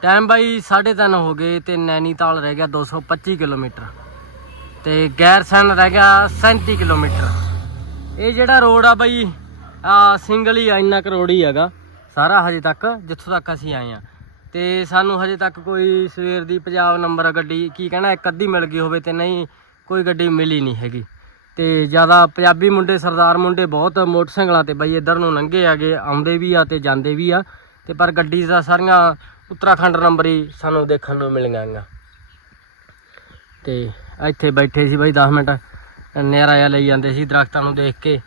ਟਾਈਮ ਬਾਈ 3:30 ਹੋ ਗਏ ਤੇ ਨੈਨੀਤਾਲ ਰਹਿ ਗਿਆ 225 ਕਿਲੋਮੀਟਰ ਤੇ ਗੈਰਸਨ ਰਹਿ ਗਿਆ 37 ਕਿਲੋਮੀਟਰ। ਇਹ ਜਿਹੜਾ ਰੋਡ ਆ ਬਾਈ, ਆ ਸਿੰਗਲ ਹੀ ਆ, ਇੰਨਾ ਕੁ ਰੋਡ ਹੀ ਹੈਗਾ। ਸਾਰਾ ਹਜੇ ਤੱਕ, ਜਿੱਥੋਂ ਤੱਕ ਅਸੀਂ ਆਏ ਆ ਤੇ ਸਾਨੂੰ ਹਜੇ ਤੱਕ ਕੋਈ ਸਵੇਰ ਦੀ ਪੰਜਾਬ ਨੰਬਰ ਗੱਡੀ, ਕੀ ਕਹਿਣਾ, ਇੱਕ ਅੱਧੀ ਮਿਲ ਗਈ ਹੋਵੇ ਤੇ ਨਹੀਂ, ਕੋਈ ਗੱਡੀ ਮਿਲੀ ਨਹੀਂ ਹੈਗੀ। ਤੇ ਜ਼ਿਆਦਾ ਪੰਜਾਬੀ ਮੁੰਡੇ, ਸਰਦਾਰ ਮੁੰਡੇ ਬਹੁਤ ਮੋਟਰਸਾਈਕਲਾਂ ਤੇ ਬਈ ਇੱਧਰ ਨੂੰ ਲੰਘੇ ਆਗੇ ਆਉਂਦੇ ਵੀ ਆ ਤੇ ਜਾਂਦੇ ਵੀ ਆ। ਤੇ ਪਰ ਗੱਡੀ ਦਾ ਸਾਰੀਆਂ ਉੱਤਰਾਖੰਡ ਨੰਬਰ ਹੀ ਸਾਨੂੰ ਦੇਖਣ ਨੂੰ ਮਿਲੀਆਂ ਗਾ ਤੇ ਇੱਥੇ ਬੈਠੇ ਸੀ ਬਾਈ 10 ਮਿੰਟ, ਨਜ਼ਾਰਾ ਜਿਹਾ ਲਈ ਜਾਂਦੇ ਸੀ ਦਰਖਤਾਂ ਨੂੰ ਦੇਖ ਕੇ।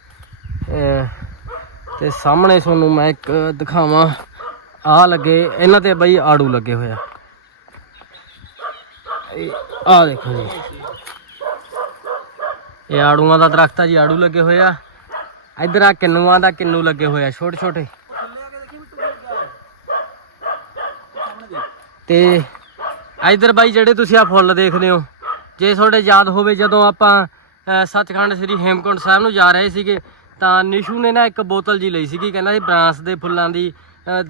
ਤੇ ਸਾਹਮਣੇ ਤੁਹਾਨੂੰ ਮੈਂ ਇੱਕ ਦਿਖਾਵਾਂ। ਆ ਲੱਗੇ, ਇਹਨਾਂ ਤੇ ਬਈ ਆੜੂ ਲੱਗੇ ਹੋਇਆ ਆ। ਦੇਖੋ ਜੀ। ਇਹ ਆੜੂਆਂ ਦਾ ਦਰਖਤ ਆ ਜੀ, ਆੜੂ ਲੱਗੇ ਹੋਏ ਆ। ਇੱਧਰ ਆ ਕਿੰਨੂਆਂ ਦਾ ਕਿੰਨੂ ਲੱਗੇ ਹੋਏ ਆ ਛੋਟੇ ਛੋਟੇ ਤੇ ਇੱਧਰ ਬਾਈ ਜਿਹੜੇ ਤੁਸੀਂ ਆ ਫੁੱਲ ਦੇਖਦੇ ਹੋ, ਜੇ ਤੁਹਾਡੇ ਯਾਦ ਹੋਵੇ ਜਦੋਂ ਆਪਾਂ ਸੱਚਖੰਡ ਸ੍ਰੀ ਹੇਮਕੁੰਟ ਸਾਹਿਬ ਨੂੰ ਜਾ ਰਹੇ ਸੀਗੇ ਤਾਂ ਨਿਸ਼ੂ ਨੇ ਨਾ ਇੱਕ ਬੋਤਲ ਜੀ ਲਈ ਸੀਗੀ, ਕਹਿੰਦਾ ਸੀ ਬਰਾਂਸ ਦੇ ਫੁੱਲਾਂ ਦੀ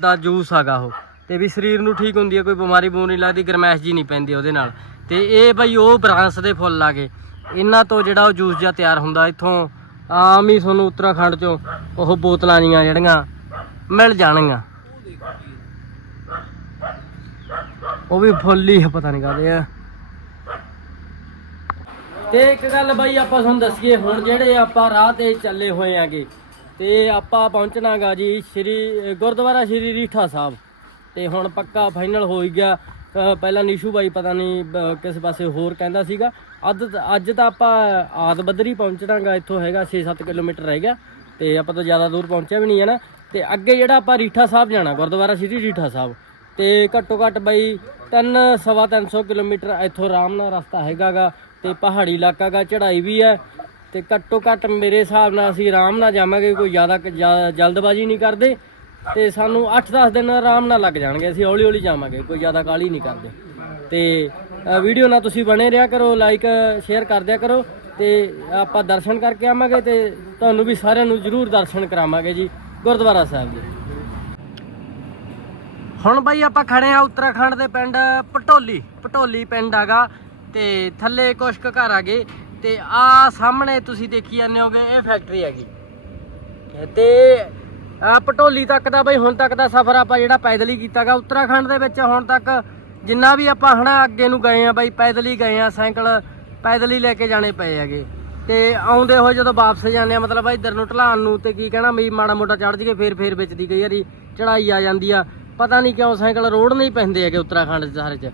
ਦਾ ਜੂਸ ਹੈਗਾ ਉਹ। ਤੇ ਵੀ ਸਰੀਰ ਨੂੰ ਠੀਕ ਹੁੰਦੀ ਹੈ ਕੋਈ ਬਿਮਾਰੀ ਬੂਰ ਲੱਗਦੀ, ਗਰਮੈਸ਼ ਜੀ ਨਹੀਂ ਪੈਂਦੀ ਉਹਦੇ ਨਾਲ। ਤੇ ਇਹ ਬਈ ਉਹ ਬਰਾਂਸ ਦੇ ਫੁੱਲ ਆ ਗਏ। ਇਹਨਾਂ ਤੋਂ ਜਿਹੜਾ ਉਹ ਜੂਸ ਜਿਹਾ ਤਿਆਰ ਹੁੰਦਾ, ਇੱਥੋਂ ਆਮ ਹੀ ਤੁਹਾਨੂੰ ਉੱਤਰਾਖੰਡ ਚੋਂ ਉਹ ਬੋਤਲਾਂ ਜੀਆਂ ਜਿਹੜੀਆਂ ਮਿਲ ਜਾਣਗੀਆਂ। ਉਹ ਵੀ ਫੁੱਲ ਹੀ ਪਤਾ ਨਹੀਂ ਕਾਹਦੇ ਆ। ਤੇ ਇੱਕ ਗੱਲ ਬਾਈ, ਆਪਾਂ ਤੁਹਾਨੂੰ ਦੱਸੀਏ, ਹੁਣ ਜਿਹੜੇ ਆਪਾਂ ਰਾਹ ਤੇ ਚੱਲੇ ਹੋਏ ਆਂਗੇ, ਤੇ ਆਪਾਂ ਪਹੁੰਚਣਾਗਾ ਜੀ ਸ਼੍ਰੀ ਗੁਰਦੁਆਰਾ ਸ਼੍ਰੀ ਰੀਠਾ ਸਾਹਿਬ। ਤੇ ਹੁਣ ਪੱਕਾ ਫਾਈਨਲ ਹੋ ਹੀ ਗਿਆ। ਪਹਿਲਾਂ ਨਿਸ਼ੂ ਬਾਈ ਪਤਾ ਨਹੀਂ ਕਿਸੇ ਪਾਸੇ ਹੋਰ ਕਹਿੰਦਾ ਸੀਗਾ। ਅੱਜ ਅੱਜ ਤਾਂ ਆਪਾਂ ਆਦ ਬੱਦਰੀ ਪਹੁੰਚਣਾਗਾ, ਇੱਥੋਂ ਹੈਗਾ 6-7 ਕਿਲੋਮੀਟਰ ਰਹਿ ਗਿਆ। ਤੇ ਆਪਾਂ ਤਾਂ ਜ਼ਿਆਦਾ ਦੂਰ ਪਹੁੰਚਿਆ ਵੀ ਨਹੀਂ ਹੈ ਨਾ। ਤੇ ਅੱਗੇ ਜਿਹੜਾ ਆਪਾਂ ਰੀਠਾ ਸਾਹਿਬ ਜਾਣਾ, ਗੁਰਦੁਆਰਾ ਸ਼੍ਰੀ ਰੀਠਾ ਸਾਹਿਬ, ਤੇ ਘੱਟੋ ਘੱਟ ਬਾਈ ਤਿੰਨ ਸਵਾ ਤਿੰਨ ਸੌ ਕਿਲੋਮੀਟਰ ਇੱਥੋਂ ਆਰਾਮ ਨਾਲ ਰਸਤਾ ਹੈਗਾਗਾ। ਤੇ ਪਹਾੜੀ ਇਲਾਕਾ ਗਾ, ਚੜ੍ਹਾਈ ਵੀ ਹੈ ਤੇ ਘੱਟੋ ਘੱਟ ਮੇਰੇ ਹਿਸਾਬ ਨਾਲ ਅਸੀਂ ਆਰਾਮ ਨਾਲ ਜਾਵਾਂਗੇ, ਕੋਈ ਜ਼ਿਆਦਾ ਜਲਦਬਾਜ਼ੀ ਨਹੀਂ ਕਰਦੇ ਤੇ ਸਾਨੂੰ 8-10 ਦਿਨ ਆਰਾਮ ਨਾਲ ਲੱਗ ਜਾਣਗੇ, ਅਸੀਂ ਹੌਲੀ ਹੌਲੀ ਜਾਵਾਂਗੇ, ਕੋਈ ਜ਼ਿਆਦਾ ਕਾਹਲੀ ਨਹੀਂ ਕਰਦੇ। ਤੇ ਵੀਡੀਓ ਨਾਲ ਤੁਸੀਂ ਬਣੇ ਰਿਹਾ ਕਰੋ ਲਾਈਕ ਸ਼ੇਅਰ ਕਰ ਦਿਆ ਕਰੋ ਤੇ ਆਪਾਂ ਦਰਸ਼ਨ ਕਰਕੇ ਆਵਾਂਗੇ ਤੇ ਤੁਹਾਨੂੰ ਵੀ ਸਾਰਿਆਂ ਨੂੰ ਜ਼ਰੂਰ ਦਰਸ਼ਨ ਕਰਾਵਾਂਗੇ ਜੀ, ਗੁਰਦੁਆਰਾ ਸਾਹਿਬ ਦੇ ਹੁਣ ਬਾਈ ਆਪਾਂ ਖੜੇ ਆ ਉੱਤਰਾਖੰਡ ਦੇ ਪਿੰਡ ਪਟੋਲੀ ਪਟੋਲੀ ਪਿੰਡ ਹੈਗਾ। ਤੇ ਥੱਲੇ ਕੁਛ ਕੁ ਘਰ ਗਏ। ਤੇ ਆ ਸਾਹਮਣੇ ਤੁਸੀਂ ਦੇਖੀ ਜਾਂਦੇ ਹੋਗੇ, ਇਹ ਫੈਕਟਰੀ ਹੈਗੀ। ਤੇ ਆ ਪਟੋਲੀ ਤੱਕ ਦਾ ਬਈ, ਹੁਣ ਤੱਕ ਦਾ ਸਫ਼ਰ ਆਪਾਂ ਜਿਹੜਾ ਪੈਦਲ ਹੀ ਕੀਤਾਗਾ। ਉੱਤਰਾਖੰਡ ਦੇ ਵਿੱਚ ਹੁਣ ਤੱਕ ਜਿੰਨਾ ਵੀ ਆਪਾਂ ਹਨਾ ਅੱਗੇ ਨੂੰ ਗਏ ਆ ਬਈ, ਪੈਦਲ ਹੀ ਗਏ ਆ, ਸਾਈਕਲ ਪੈਦਲ ਹੀ ਲੈ ਕੇ ਜਾਣੇ ਪਏ ਹੈਗੇ। ਤੇ ਆਉਂਦੇ ਹੋਏ ਜਦੋਂ ਵਾਪਸ ਜਾਂਦੇ ਆ, ਮਤਲਬ ਇੱਧਰ ਨੂੰ ਢਲਾਨ ਨੂੰ ਤੇ ਕੀ ਕਹਿਣਾ ਵੀ ਮਾੜਾ ਮੋਟਾ ਚੜ ਜਗੇ ਫੇਰ ਫੇਰ ਵਿੱਚ ਦੀ ਕਈ ਵਾਰੀ ਚੜਾਈ ਆ ਜਾਂਦੀ ਆ। ਪਤਾ ਨਹੀਂ ਕਿਉਂ ਸਾਈਕਲ ਰੋਡ ਨਹੀਂ ਪੈਂਦੇ ਹੈਗੇ ਉੱਤਰਾਖੰਡ ਦੇ ਸਾਰੇ ਚ।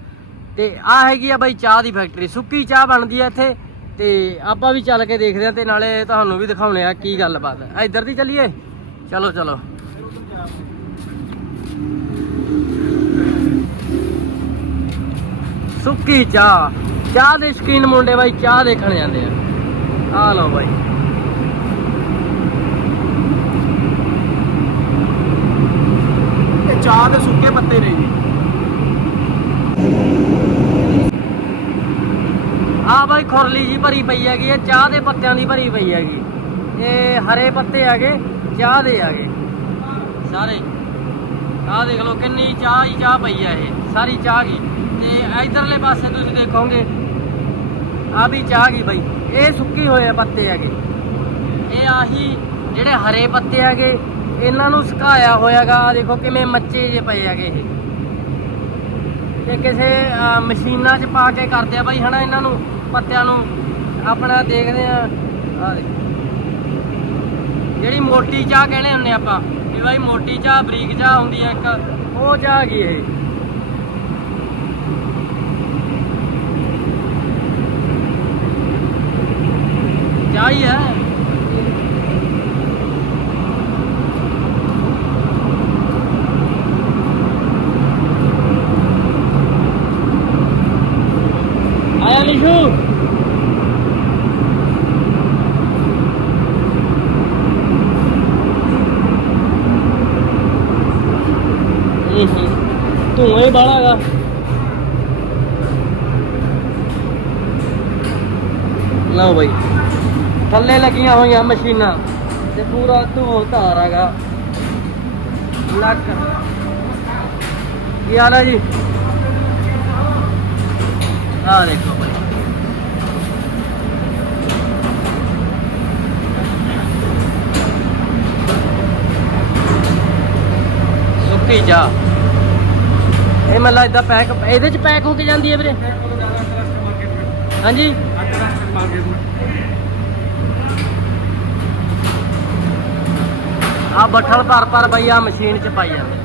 ਤੇ ਆ ਹੈਗੀ ਆ ਬਾਈ ਚਾਹ ਦੀ ਫੈਕਟਰੀ ਸੁੱਕੀ ਚਾਹ ਬਣਦੀ ਆ ਇੱਥੇ, ਤੇ ਆਪਾਂ ਵੀ ਚੱਲ ਕੇ ਦੇਖਦੇ ਆ ਤੇ ਨਾਲੇ ਤੁਹਾਨੂੰ ਵੀ ਦਿਖਾਉਣੇ ਆ ਕੀ ਗੱਲਬਾਤ ਹੈ ਇੱਧਰ ਦੀ ਚੱਲੀਏ? ਚਲੋ ਚਲੋ। ਸੁੱਕੀ ਚਾਹ ਚਾਹ ਦੇ ਸ਼ਕੀਨ ਮੁੰਡੇ ਬਾਈ ਚਾਹ ਦੇਖਣ ਜਾਂਦੇ ਆ। ਆ ਲਓ ਬਾਈ।
ਇਹ ਚਾਹ ਦੇ ਸੁੱਕੇ ਪੱਤੇ ਨੇ ਜੀ।
ਆ ਬਾਈ ਖੁਰਲੀ ਜੀ ਭਰੀ ਪਈ ਹੈਗੀ ਇਹ ਚਾਹ ਦੇ ਪੱਤਿਆਂ ਦੀ ਭਰੀ ਪਈ ਹੈਗੀ। ਇਹ ਹਰੇ ਪੱਤੇ ਹੈਗੇ, ਚਾਹ ਦੇ ਹੈਗੇ। ਸਾਰੇ। ਆਹ ਦੇਖ ਲਓ ਕਿੰਨੀ ਚਾਹ ਹੀ ਚਾਹ ਪਈ ਹੈ ਇਹ, ਸਾਰੀ ਚਾਹ ਗਈ ਤੇ ਇਧਰਲੇ ਪਾਸੇ ਤੁਸੀਂ ਦੇਖੋਗੇ ਆ ਵੀ ਚਾਹ ਗਈ ਬਈ। ਇਹ ਸੁੱਕੀ ਹੋਏ ਪੱਤੇ ਹੈਗੇ। ਇਹ ਆਹੀ ਜਿਹੜੇ ਹਰੇ ਪੱਤੇ ਹੈਗੇ, ਇਹਨਾਂ ਨੂੰ ਸੁਕਾਇਆ ਹੋਇਆਗਾ। ਆ ਦੇਖੋ ਕਿਵੇਂ ਮੱਚੇ ਜੇ ਪਏ ਹੈਗੇ ਇਹ। ਤੇ ਕਿਸੇ ਮਸ਼ੀਨਾਂ 'ਚ ਪਾ ਕੇ ਕਰਦੇ ਆ ਬਾਈ, ਹਨਾ, ਇਹਨਾਂ ਨੂੰ, ਪੱਤਿਆਂ ਨੂੰ। ਆਪਣਾ ਦੇਖਦੇ ਆ। ਆ ਦੇਖੋ। ਜਿਹੜੀ ਮੋਟੀ ਚਾਹ ਕਹਿੰਦੇ ਹੁੰਨੇ ਆਪਾਂ ਕਿ ਬਾਈ ਮੋਟੀ ਚਾਹ, ਬਰੀਕ ਚਾਹ ਹੁੰਦੀ ਹੈ ਇੱਕ, ਉਹ ਚਾਹ ਗਈ ਇਹ? ਚਾਹ ਹੀ ਹੈ ਆਇਆ ਨਿਸ਼ੂ ਧੂਏ ਬਾਲਾਗਾ ਲਓ ਬਈ। ਥੱਲੇ ਲੱਗੀਆਂ ਹੋਈਆਂ ਮਸ਼ੀਨਾਂ ਤੇ ਪੂਰਾ ਧੂਲ ਧਾਰ ਹੈਗਾ। ਲੱਕ। ਕੀ ਹਾਲ ਹੈ ਜੀ? ਆ ਦੇਖੋ ਬਈ। ਸੁੱਕੀ ਜਾ ਇਹ ਮੱਲਾ ਇਦਾਂ ਪੈਕ ਇਹਦੇ ਚ ਪੈਕ ਹੋ ਕੇ ਜਾਂਦੀ ਹੈ ਵੀਰੇ? ਹਾਂਜੀ? ਆ ਬੱਠਲ ਭਰ ਭਰ ਬਈ, ਆ ਮਸ਼ੀਨ ਚ ਪਾਈ ਜਾਂਦੇ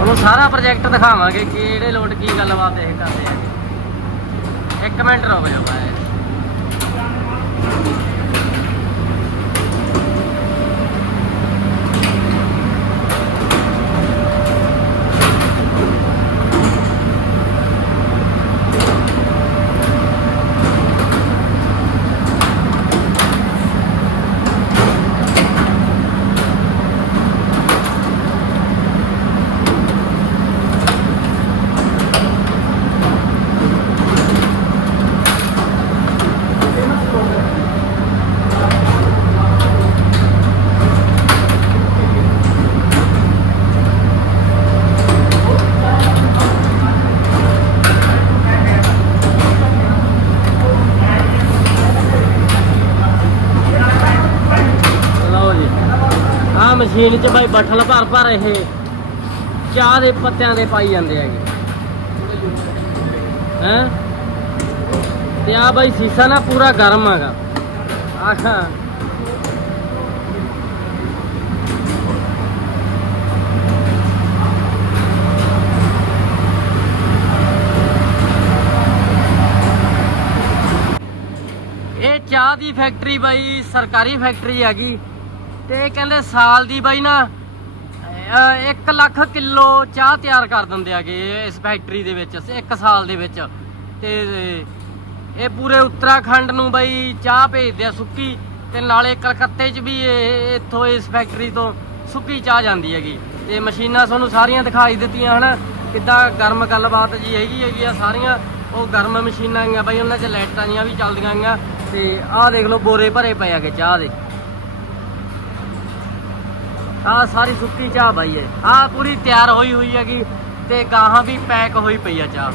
ਉਹਨੂੰ ਸਾਰਾ ਪ੍ਰੋਜੈਕਟ ਦਿਖਾਵਾਂਗੇ ਕਿਹੜੇ ਜਿਹੜੇ ਲੋਟ ਕੀ ਗੱਲਬਾਤ ਇਹ ਕਰਦੇ ਆ। ਇੱਕ ਮਿੰਟ ਰੁਕ ਜਾਓ ਬਾਈ ਮਸ਼ੀਨ 'ਚ ਬਾਈ ਬੱਠਲ ਭਰ ਭਰ ਇਹ ਚਾਹ ਦੇ ਪੱਤਿਆਂ ਦੇ ਪਾਈ ਜਾਂਦੇ ਹੈਗੇ। ਹੈਂ? ਤੇ ਆ ਬਾਈ ਸੀਸਾ ਨਾ ਪੂਰਾ ਗਰਮ ਹੈਗਾ। ਆਖਾ ਇਹ ਚਾਹ ਦੀ ਫੈਕਟਰੀ ਬਾਈ ਸਰਕਾਰੀ ਫੈਕਟਰੀ ਹੈਗੀ। ਤੇ ਕਹਿੰਦੇ ਸਾਲ ਦੀ ਬਾਈ ਨਾ 1 ਲੱਖ ਕਿਲੋ ਚਾਹ ਤਿਆਰ ਕਰ ਦਿੰਦੇ ਹੈਗੇ ਇਸ ਫੈਕਟਰੀ ਦੇ ਵਿੱਚ ਇੱਕ ਸਾਲ ਦੇ ਵਿੱਚ। ਤੇ ਇਹ ਪੂਰੇ ਉੱਤਰਾਖੰਡ ਨੂੰ ਬਾਈ ਚਾਹ ਭੇਜਦੇ ਆ ਸੁੱਕੀ ਤੇ ਨਾਲੇ ਕਲਕੱਤੇ 'ਚ ਵੀ ਇਹ ਇੱਥੋਂ ਇਸ ਫੈਕਟਰੀ ਤੋਂ ਸੁੱਕੀ ਚਾਹ ਜਾਂਦੀ ਹੈਗੀ। ਤੇ ਮਸ਼ੀਨਾਂ ਤੁਹਾਨੂੰ ਸਾਰੀਆਂ ਦਿਖਾਈ ਦਿੱਤੀਆਂ ਹਨ। ਕਿੱਦਾਂ ਗਰਮ ਗੱਲਬਾਤ ਜੀ ਹੈਗੀ ਹੈਗੀ ਆ ਸਾਰੀਆਂ। ਉਹ ਗਰਮ ਮਸ਼ੀਨਾਂ ਹੈਗੀਆਂ ਬਾਈ, ਉਹਨਾਂ 'ਚ ਲਾਈਟਾਂ ਜੀਆਂ ਵੀ ਚੱਲਦੀਆਂ ਹੈਗੀਆਂ। ਤੇ ਆਹ ਦੇਖ ਲਓ ਬੋਰੇ ਭਰੇ ਪਏ ਹੈਗੇ ਚਾਹ ਦੇ। ਆਹ ਸਾਰੀ ਸੁੱਕੀ ਚਾਹ ਬਾਈ ਹੈ ਆਹ ਪੂਰੀ ਤਿਆਰ ਹੋਈ ਹੋਈ ਹੈਗੀ ਤੇ ਗਾਹਾਂ ਵੀ ਪੈਕ ਹੋਈ ਪਈ ਆ ਚਾਹ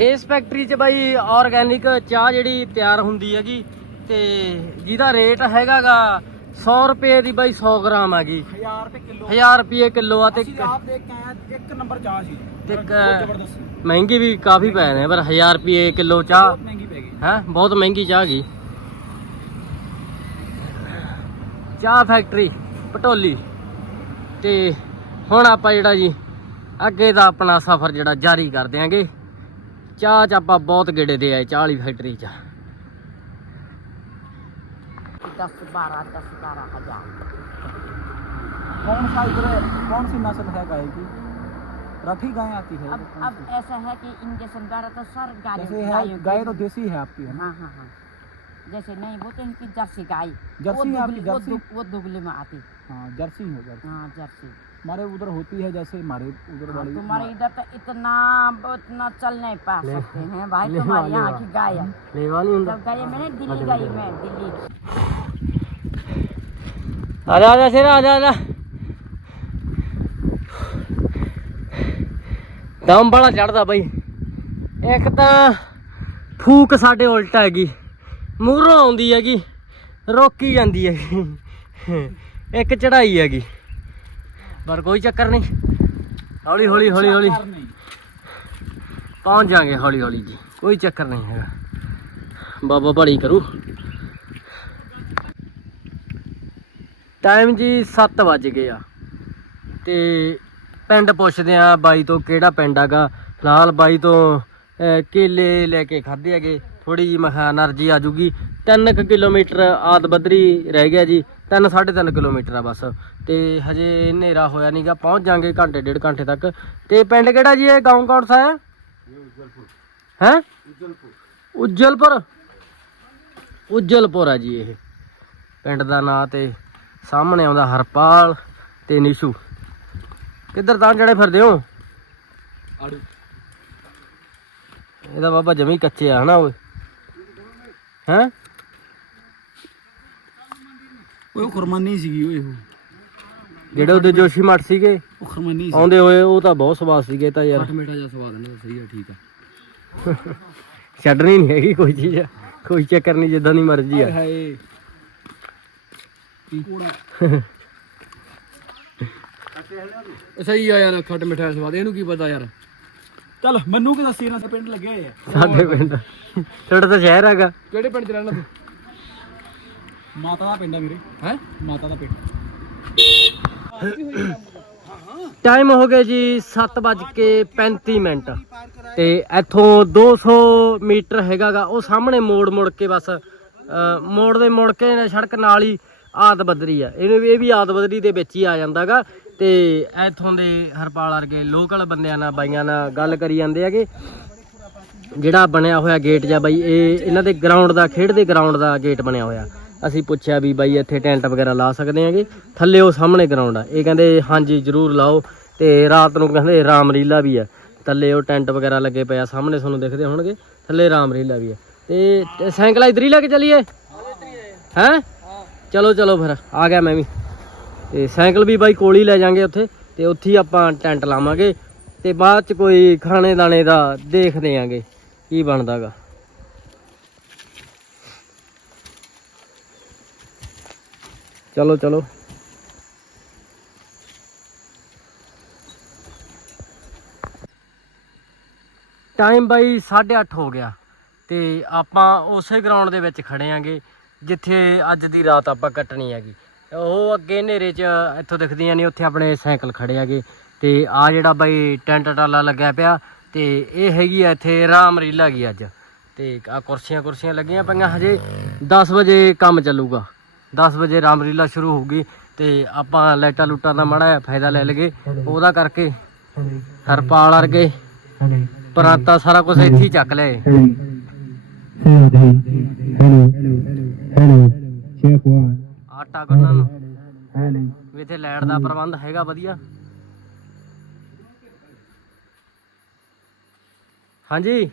ਇਸ ਫੈਕਟਰੀ 'ਚ ਬਾਈ ਆਰਗੈਨਿਕ ਚਾਹ ਜਿਹੜੀ ਤਿਆਰ ਹੁੰਦੀ ਹੈਗੀ ਤੇ ਜਿਹਦਾ ਰੇਟ ਹੈਗਾਗਾ 100 ਰੁਪਏ ਦੀ ਬਾਈ 100 ਗ੍ਰਾਮ ਹੈਗੀ।
1000 ਰੁਪਏ ਕਿਲੋ।
1000 ਰੁਪਏ ਕਿਲੋ ਆ ਤੇ
ਅਸੀਂ ਆਪ ਦੇਖ ਕੇ ਆਏ ਇੱਕ ਨੰਬਰ ਚਾਹ ਸੀ।
ਤੇ
ਜ਼ਬਰਦਸਤ
ਮਹਿੰਗੀ ਵੀ ਕਾਫੀ ਪੈ ਨੇ ਪਰ 1000 ਰੁਪਏ ਕਿਲੋ ਚਾਹ
ਬਹੁਤ ਮਹਿੰਗੀ ਪੈ ਗਈ।
ਹੈ ਬਹੁਤ ਮਹਿੰਗੀ ਚਾਹ ਗਈ ਚਾਹ ਫੈਕਟਰੀ ਪਟੋਲੀ। ਤੇ ਹੁਣ ਆਪਾਂ ਜਿਹੜਾ ਜੀ ਅੱਗੇ ਦਾ ਆਪਣਾ ਸਫ਼ਰ ਜਿਹੜਾ ਜਾਰੀ ਕਰ ਦਿਆਂਗੇ। ਚਾਹ ਚ ਆਪਾਂ ਬਹੁਤ ਗੇੜੇ ਦੇ ਆਏ ਚਾਹ ਵਾਲੀ ਫੈਕਟਰੀ ਚ
दस बारह दस बारह हजार
कौन सा इधर कौन सी नस्ल है गाय की रखी गाय आती है
अब अब ऐसा है कि इंजेक्शन द्वारा तो सर गाय
जैसे है
गायों
गाय
की-
तो देसी है आपकी है ना
हाँ हाँ हाँ जैसे नहीं बोलते हैं कि जर्सी गाय
जर्सी
वो
है आपकी,
दुबली- वो
जर्सी?
दु- वो दुबली में आती
हाँ जर्सी है जर्सी
हाँ जर्सी
हमारे उधर होती है जैसे हमारे उधर
हाँ,
वाली
तुम्हारे इधर तो इतना इतना चल नहीं पा
ले-
सकते हैं भाई
ले
तुम्हारे
वाले
यहाँ
वाह।
की गाय है
ਲੇਵਾ ਨਹੀਂ ਹੁੰਦਾ
जब गाय मैंने दिल्ली गाय में दिल्ली
ਆ ਜਾ ਆ ਜਾ ਸਿਰ ਆ ਜਾ ਆ ਜਾ ਦਮ ਬੜਾ ਚੜਦਾ ਬਈ ਇੱਕ ਤਾਂ ਫੂਕ ਸਾਡੇ ਉਲਟਾ ਹੈਗੀ ਮੂਹਰੋਂ ਆਉਂਦੀ ਹੈਗੀ, ਰੋਕੀ ਜਾਂਦੀ ਹੈਗੀ। ਇੱਕ ਚੜਾਈ ਹੈਗੀ। ਪਰ ਕੋਈ ਚੱਕਰ ਨਹੀਂ। ਹੌਲੀ ਹੌਲੀ ਹੌਲੀ ਹੌਲੀ। ਪਹੁੰਚ ਜਾਾਂਗੇ ਹੌਲੀ ਹੌਲੀ ਜੀ। ਕੋਈ ਚੱਕਰ ਨਹੀਂ ਹੈਗਾ। ਬਾਬਾ ਭਲੀ ਕਰੂ। ਟਾਈਮ ਜੀ 7 ਵੱਜ ਗਏ ਆ। ਤੇ ਪਿੰਡ ਪੁੱਛਦੇ ਆ ਬਾਈ ਤੋਂ ਕਿਹੜਾ ਪਿੰਡ ਹੈਗਾ। ਫਿਲਹਾਲ ਬਾਈ ਤੋਂ ਕੇਲੇ ਲੈ ਕੇ ਖਾਦੇ ਹੈਗੇ। ਥੋੜੀ ਜੀ ਮਖਾ એનર્ਜੀ ਆ ਜੂਗੀ 3 ਕਿਲੋਮੀਟਰ ਆਦ ਬਦਰੀ ਰਹਿ ਗਿਆ ਜੀ। 3 3.5 ਕਿਲੋਮੀਟਰ ਆ ਬਸ। ਤੇ ਹਜੇ ਹਨੇਰਾ ਹੋਇਆ ਨਹੀਂਗਾ ਪਹੁੰਚ ਜਾਾਂਗੇ ਘੰਟੇ ਡੇਢ ਘੰਟੇ ਤੱਕ। ਤੇ ਪਿੰਡ ਕਿਹੜਾ ਜੀ ਇਹ? ਗਾਉਂ ਕੌਣ ਸਾ ਹੈ? ਹੈ? ਉਜਲਪੁਰ। ਉਜਲਪੁਰ ਆ ਜੀ ਇਹ। ਪਿੰਡ ਦਾ ਨਾਂ ਤੇ ਸਾਹਮਣੇ ਆਉਂਦਾ ਹਰਪਾਲ ਤੇ ਨਿਸ਼ੂ। ਕਿੱਧਰ ਤਾਂ ਜਿਹੜੇ ਫਿਰਦੇ ਹੋ? ਇਹਦਾ ਬਾਬਾ ਜਮੀ ਕੱਚੇ ਆ ਹਨਾ ਓਏ? ਹੈ?
ਉਹ ਖੁਰਮਾਨੀ ਸੀਗੀ ਓਏ ਉਹ।
ਜਿਹੜੇ ਉਹਦੇ ਜੋਸ਼ੀ ਮੱਠ ਸੀਗੇ?
ਉਹ ਖੁਰਮਾਨੀ
ਆਉਂਦੇ ਹੋਏ ਉਹ ਤਾਂ ਬਹੁਤ ਸਵਾਦ ਸੀਗੇ ਤਾਂ ਯਾਰ।
ਮਿੱਠਾ ਜਿਹਾ ਸਵਾਦ ਨੇ ਸਹੀ ਆ ਠੀਕ ਆ।
ਛੱਡਣੀ ਨਹੀਂ ਹੈਗੀ ਕੋਈ ਚੀਜ਼ ਕੋਈ ਚੱਕਰ ਨਹੀਂ ਜਿੱਦਾਂ ਦੀ ਮਰਜ਼ੀ ਆ।
ਹਾਏ
ਸਹੀ ਆ ਯਾਰ ਖੱਟ ਮਿੱਠਾ ਸਵਾਦ ਇਹਨੂੰ ਕੀ ਪਤਾ ਯਾਰ?
ਚੱਲ ਮੈਨੂੰ ਕਿ ਦੱਸੀ ਨਾ ਪਿੰਡ ਲੱਗੇ ਹੋਏ ਆ।
ਸਾਡੇ ਪਿੰਡ। ਤੁਹਾਡਾ ਤਾਂ ਸ਼ਹਿਰ ਹੈਗਾ।
ਕਿਹੜੇ ਪਿੰਡ ਚ ਰਹਿਣਾ ਤੂੰ
ਮਾਤਾ ਦਾ ਪਿੰਡ ਆ ਮੇਰੇ
ਹੈ?
ਮਾਤਾ ਦਾ ਪਿੰਡ।
ਟਾਈਮ ਹੋ ਗਿਆ ਜੀ 7:35 ਮਿੰਟ। ਤੇ ਇੱਥੋਂ 200 ਮੀਟਰ ਹੈਗਾਗਾ ਉਹ ਸਾਹਮਣੇ ਮੋੜ ਮੁੜ ਕੇ ਬਸ ਅ, ਮੋੜ ਦੇ ਮੁੜ ਕੇ ਨਾ ਸੜਕ ਨਾਲ ਹੀ ਆਦ ਬਦਰੀ ਆ। ਇਹਨੂੰ ਇਹ ਵੀ ਆਦ ਬਦਰੀ ਦੇ ਵਿੱਚ ਹੀ ਆ ਜਾਂਦਾਗਾ। ਤੇ ਇੱਥੋਂ ਦੇ ਹਰਪਾਲ ਵਰਗੇ ਲੋਕਲ ਬੰਦਿਆਂ ਨਾਲ, ਬਾਈਆਂ ਨਾਲ ਗੱਲ ਕਰੀ ਜਾਂਦੇ ਹੈਗੇ। ਜਿਹੜਾ ਬਣਿਆ ਹੋਇਆ ਗੇਟ ਜਾਂ ਬਾਈ, ਇਹ ਇਹਨਾਂ ਦੇ ਗਰਾਊਂਡ ਦਾ, ਖੇਡ ਦੇ ਗਰਾਊਂਡ ਦਾ ਗੇਟ ਬਣਿਆ ਹੋਇਆ। ਅਸੀਂ ਪੁੱਛਿਆ ਵੀ ਬਾਈ, ਇੱਥੇ ਟੈਂਟ ਵਗੈਰਾ ਲਾ ਸਕਦੇ ਆਂਗੇ ਥੱਲੇ ਉਹ ਸਾਹਮਣੇ ਗਰਾਊਂਡ ਆ। ਇਹ ਕਹਿੰਦੇ, ਹਾਂਜੀ, ਜ਼ਰੂਰ ਲਾਓ। ਤੇ ਰਾਤ ਨੂੰ ਕਹਿੰਦੇ, ਰਾਮਲੀਲਾ ਵੀ ਆ। ਥੱਲੇ ਉਹ ਟੈਂਟ ਵਗੈਰਾ ਲੱਗੇ ਪਏ ਆ ਸਾਹਮਣੇ ਤੁਹਾਨੂੰ ਦਿਖਦੇ ਹੋਣਗੇ। ਥੱਲੇ ਰਾਮਲੀਲਾ ਵੀ ਆ। ਤੇ ਤੇ ਸਾਈਕਲ ਇਧਰ ਹੀ ਲੈ ਕੇ ਚੱਲੀਏ? ਹੈ? ਚਲੋ ਚਲੋ ਫਿਰ, ਆ ਗਿਆ ਮੈਂ ਵੀ। ਤੇ ਸਾਈਕਲ ਵੀ ਬਾਈ ਕੋਲ ਹੀ ਲੈ ਜਾਾਂਗੇ ਉੱਥੇ ਤੇ ਉੱਥੇ ਹੀ ਆਪਾਂ ਟੈਂਟ ਲਾਵਾਂਗੇ ਤੇ ਬਾਅਦ ਚ ਕੋਈ ਖਾਣੇ ਦਾਣੇ ਦਾ ਦੇਖਦੇ ਆਂਗੇ ਕੀ ਬਣਦਾਗਾ। ਚਲੋ ਚਲੋ। ਟਾਈਮ ਬਾਈ 8:30 ਹੋ ਗਿਆ ਤੇ ਆਪਾਂ ਉਸੇ ਗਰਾਊਂਡ ਦੇ ਵਿੱਚ ਖੜੇ ਆਂਗੇ, ਜਿੱਥੇ ਅੱਜ ਦੀ ਰਾਤ ਆਪਾਂ ਕੱਟਣੀ ਹੈਗੀ। ਉਹ ਅੱਗੇ ਹਨੇਰੇ 'ਚ ਇੱਥੋਂ ਦਿਖਦੀਆਂ ਨਹੀਂ ਉੱਥੇ ਆਪਣੇ ਸਾਈਕਲ ਖੜੇ ਹੈਗੇ ਤੇ ਆ ਜਿਹੜਾ ਬਾਈ ਟੈਂਟ ਟਾਲਾ ਲੱਗਿਆ ਪਿਆ ਤੇ ਇਹ ਹੈਗੀ ਆ ਇੱਥੇ ਰਾਮਰੀਲਾ ਗਈ ਅੱਜ ਤੇ ਆ ਕੁਰਸੀਆਂ ਕੁਰਸੀਆਂ ਲੱਗੀਆਂ ਪਈਆਂ ਹਜੇ 10 ਵਜੇ ਕੰਮ ਚੱਲੂਗਾ 10 ਵਜੇ ਰਾਮਰੀਲਾ ਸ਼ੁਰੂ ਹੋਊਗੀ ਤੇ ਆਪਾਂ ਲਾਈਟਾਂ ਲੂਟਾਂ ਦਾ ਮਾੜਾ ਫਾਇਦਾ ਲੈ ਲਗੇ ਉਹਦਾ ਕਰਕੇ ਹਰਪਾਲ ਵਰਗੇ ਪਰਾਤਾ ਸਾਰਾ ਕੁਝ ਇੱਥੇ ਹੀ ਚੱਕ ਲਏ ਆਟਾ ਗੁੰਨਣ। ਨੂੰ ਵੀ ਇੱਥੇ ਲਾਈਟ ਦਾ ਪ੍ਰਬੰਧ ਹੈਗਾ ਵਧੀਆ। ਹਾਂਜੀ।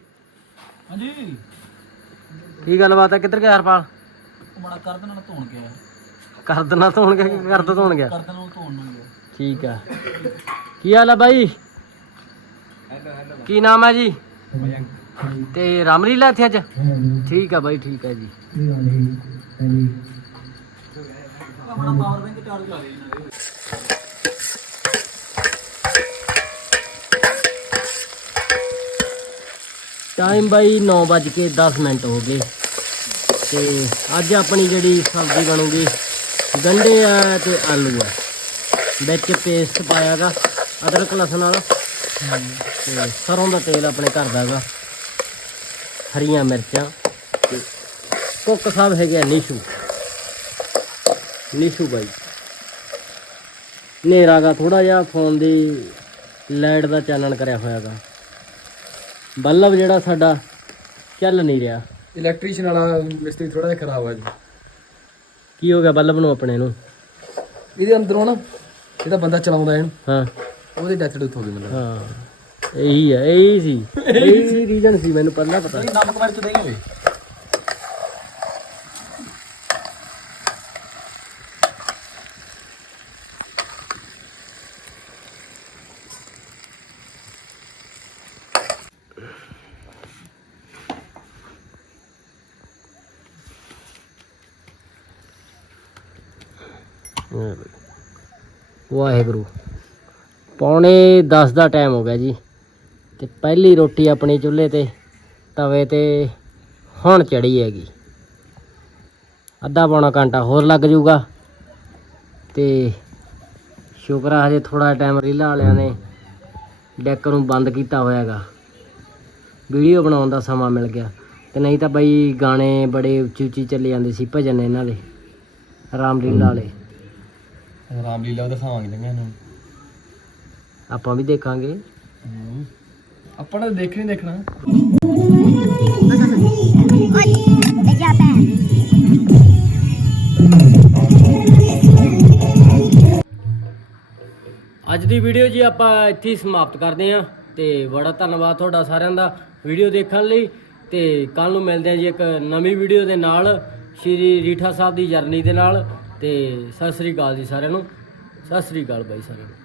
ਹਾਂਜੀ।
ਕੀ ਗੱਲਬਾਤ ਹੈ? ਕਿੱਧਰ ਗਿਆ ਹਰਪਾਲ?
ਮਾੜਾ ਕਰ ਦੇਣਾ ਧੋਣ ਗਿਆ।
ਕਰ ਦੇਣਾ ਧੋਣ ਗਿਆ ਕਿ ਕਰਦ ਧੋਣ ਗਿਆ?
ਕਰ ਦੇਣਾ ਧੋਣ ਨੂੰ ਗਿਆ।
ਠੀਕ ਆ। ਕੀ ਹਾਲ ਹੈ ਬਾਈ? ਕੀ ਨਾਮ ਹੈ ਜੀ? ਤੇ ਰਾਮਲੀਲਾ ਇੱਥੇ ਅੱਜ? ਠੀਕ ਆ ਬਾਈ ਠੀਕ ਆ ਜੀ।
ਆਪਣਾ ਪਾਵਰ ਬੈਂਕ ਚਾਰਜ ਲਾ ਦੇ ਇਹਨਾਂ ਦੇ
ਟਾਈਮ ਬਾਈ 9:10 ਮਿੰਟ ਹੋ ਗਏ। ਤੇ ਅੱਜ ਆਪਣੀ ਜਿਹੜੀ ਸਬਜ਼ੀ ਬਣੂਗੀ ਗੰਢੇ ਆ ਤੇ ਆਲੂ ਆ। ਵਿੱਚ ਪੇਸਟ ਪਾਇਆਗਾ ਅਦਰਕ ਲਸਣ ਵਾਲਾ। ਤੇ ਸਰੋਂ ਦਾ ਤੇਲ ਆਪਣੇ ਘਰ ਦਾ ਗਾ। ਹਰੀਆਂ ਮਿਰਚਾਂ। ਤੇ ਕੁੱਕ ਸਾਹਿਬ ਹੈਗੇ ਨੀਸ਼ੂ। ਨੀਸ਼ੂ ਬਾਈ। ਹਨੇਰਾ ਗਾ ਥੋੜਾ ਜਿਹਾ ਫੋਨ ਦੀ ਲਾਈਟ ਦਾ ਚਾਨਣ ਕਰਿਆ ਹੋਇਆਗਾ ਬੱਲਬ ਜਿਹੜਾ ਸਾਡਾ ਚੱਲ ਨਹੀਂ ਰਿਹਾ।
ਇਲੈਕਟ੍ਰੀਸ਼ੀਅਨ ਵਾਲਾ ਮਿਸਤਰੀ ਥੋੜਾ ਜਿਹਾ ਖਰਾਬ ਆ ਜੀ।
ਕੀ ਹੋ ਗਿਆ ਬੱਲਬ ਨੂੰ ਆਪਣੇ ਨੂੰ?
ਇਹਦੇ ਅੰਦਰੋਂ ਨਾ ਜਿਹੜਾ ਬੰਦਾ ਚਲਾਉਂਦਾ ਇਹਨੂੰ
ਹਾਂ।
ਉਹਦੀ ਡੈਥ ਡੁੱਥ ਹੋ ਗਈ ਮਤਲਬ।
ਹਾਂ। ਇਹੀ ਹੈ ਇਹੀ ਸੀ। ਇਹੀ ਰੀਜਨ ਸੀ ਮੈਨੂੰ ਪਹਿਲਾਂ ਪਤਾ।
ਨਮਕ ਮਿਰਚ ਦੇ ਹੋਵੇ
ਵਾਹਿਗੁਰੂ। ਪੌਣੇ 10 ਦਾ ਟਾਈਮ ਹੋ ਗਿਆ ਜੀ। ਤੇ ਪਹਿਲੀ ਰੋਟੀ ਆਪਣੀ ਚੁੱਲ੍ਹੇ ਤੇ, ਤਵੇ ਤੇ ਹੁਣ ਚੜੀ ਹੈਗੀ। ਅੱਧਾ ਪੌਣਾ ਘੰਟਾ ਹੋਰ ਲੱਗ ਜਾਊਗਾ। ਤੇ ਸ਼ੁਕਰ ਆ, ਹਜੇ ਥੋੜਾ ਟਾਈਮ ਰੀਲਾ ਵਾਲਿਆਂ ਨੇ ਡੈਕ ਨੂੰ ਬੰਦ ਕੀਤਾ ਹੋਇਆਗਾ ਵੀਡੀਓ ਬਣਾਉਣ ਦਾ ਸਮਾਂ ਮਿਲ ਗਿਆ। ਤੇ ਨਹੀਂ ਤਾਂ ਬਈ ਗਾਣੇ ਬੜੇ ਉੱਚੀ ਉੱਚੀ ਚੱਲੇ ਜਾਂਦੇ ਸੀ ਭਜਨ ਇਹਨਾਂ ਦੇ ਰਾਮਲੀਲਾ ਵਾਲੇ।
ਰਾਮਲੀਲਾ ਦਿਖਾਵਾਂਗੇ ਲੰਗਾ ਇਹਨੂੰ।
ਆਪਾਂ ਵੀ ਦੇਖਾਂਗੇ।
ਆਪਾਂ ਨੇ ਦੇਖਣਾ ਹੀ ਦੇਖਣਾ।
ਅੱਜ ਦੀ ਵੀਡੀਓ ਜੀ ਆਪਾਂ ਇੱਥੇ ਹੀ ਸਮਾਪਤ ਕਰਦੇ ਹਾਂ ਤੇ ਬੜਾ ਧੰਨਵਾਦ ਤੁਹਾਡਾ ਸਾਰਿਆਂ ਦਾ ਵੀਡੀਓ ਦੇਖਣ ਲਈ ਤੇ ਕੱਲ ਨੂੰ ਮਿਲਦੇ ਹਾਂ ਜੀ ਇੱਕ ਨਵੀਂ ਵੀਡੀਓ ਦੇ ਨਾਲ ਸ਼੍ਰੀ ਰੀਠਾ ਸਾਹਿਬ ਦੀ ਜਰਨੀ ਦੇ ਨਾਲ। ਤੇ ਸਤਿ ਸ੍ਰੀ ਅਕਾਲ ਜੀ ਸਾਰਿਆਂ ਨੂੰ। ਸਤਿ ਸ੍ਰੀ ਅਕਾਲ ਬਾਈ ਸਾਰਿਆਂ ਨੂੰ।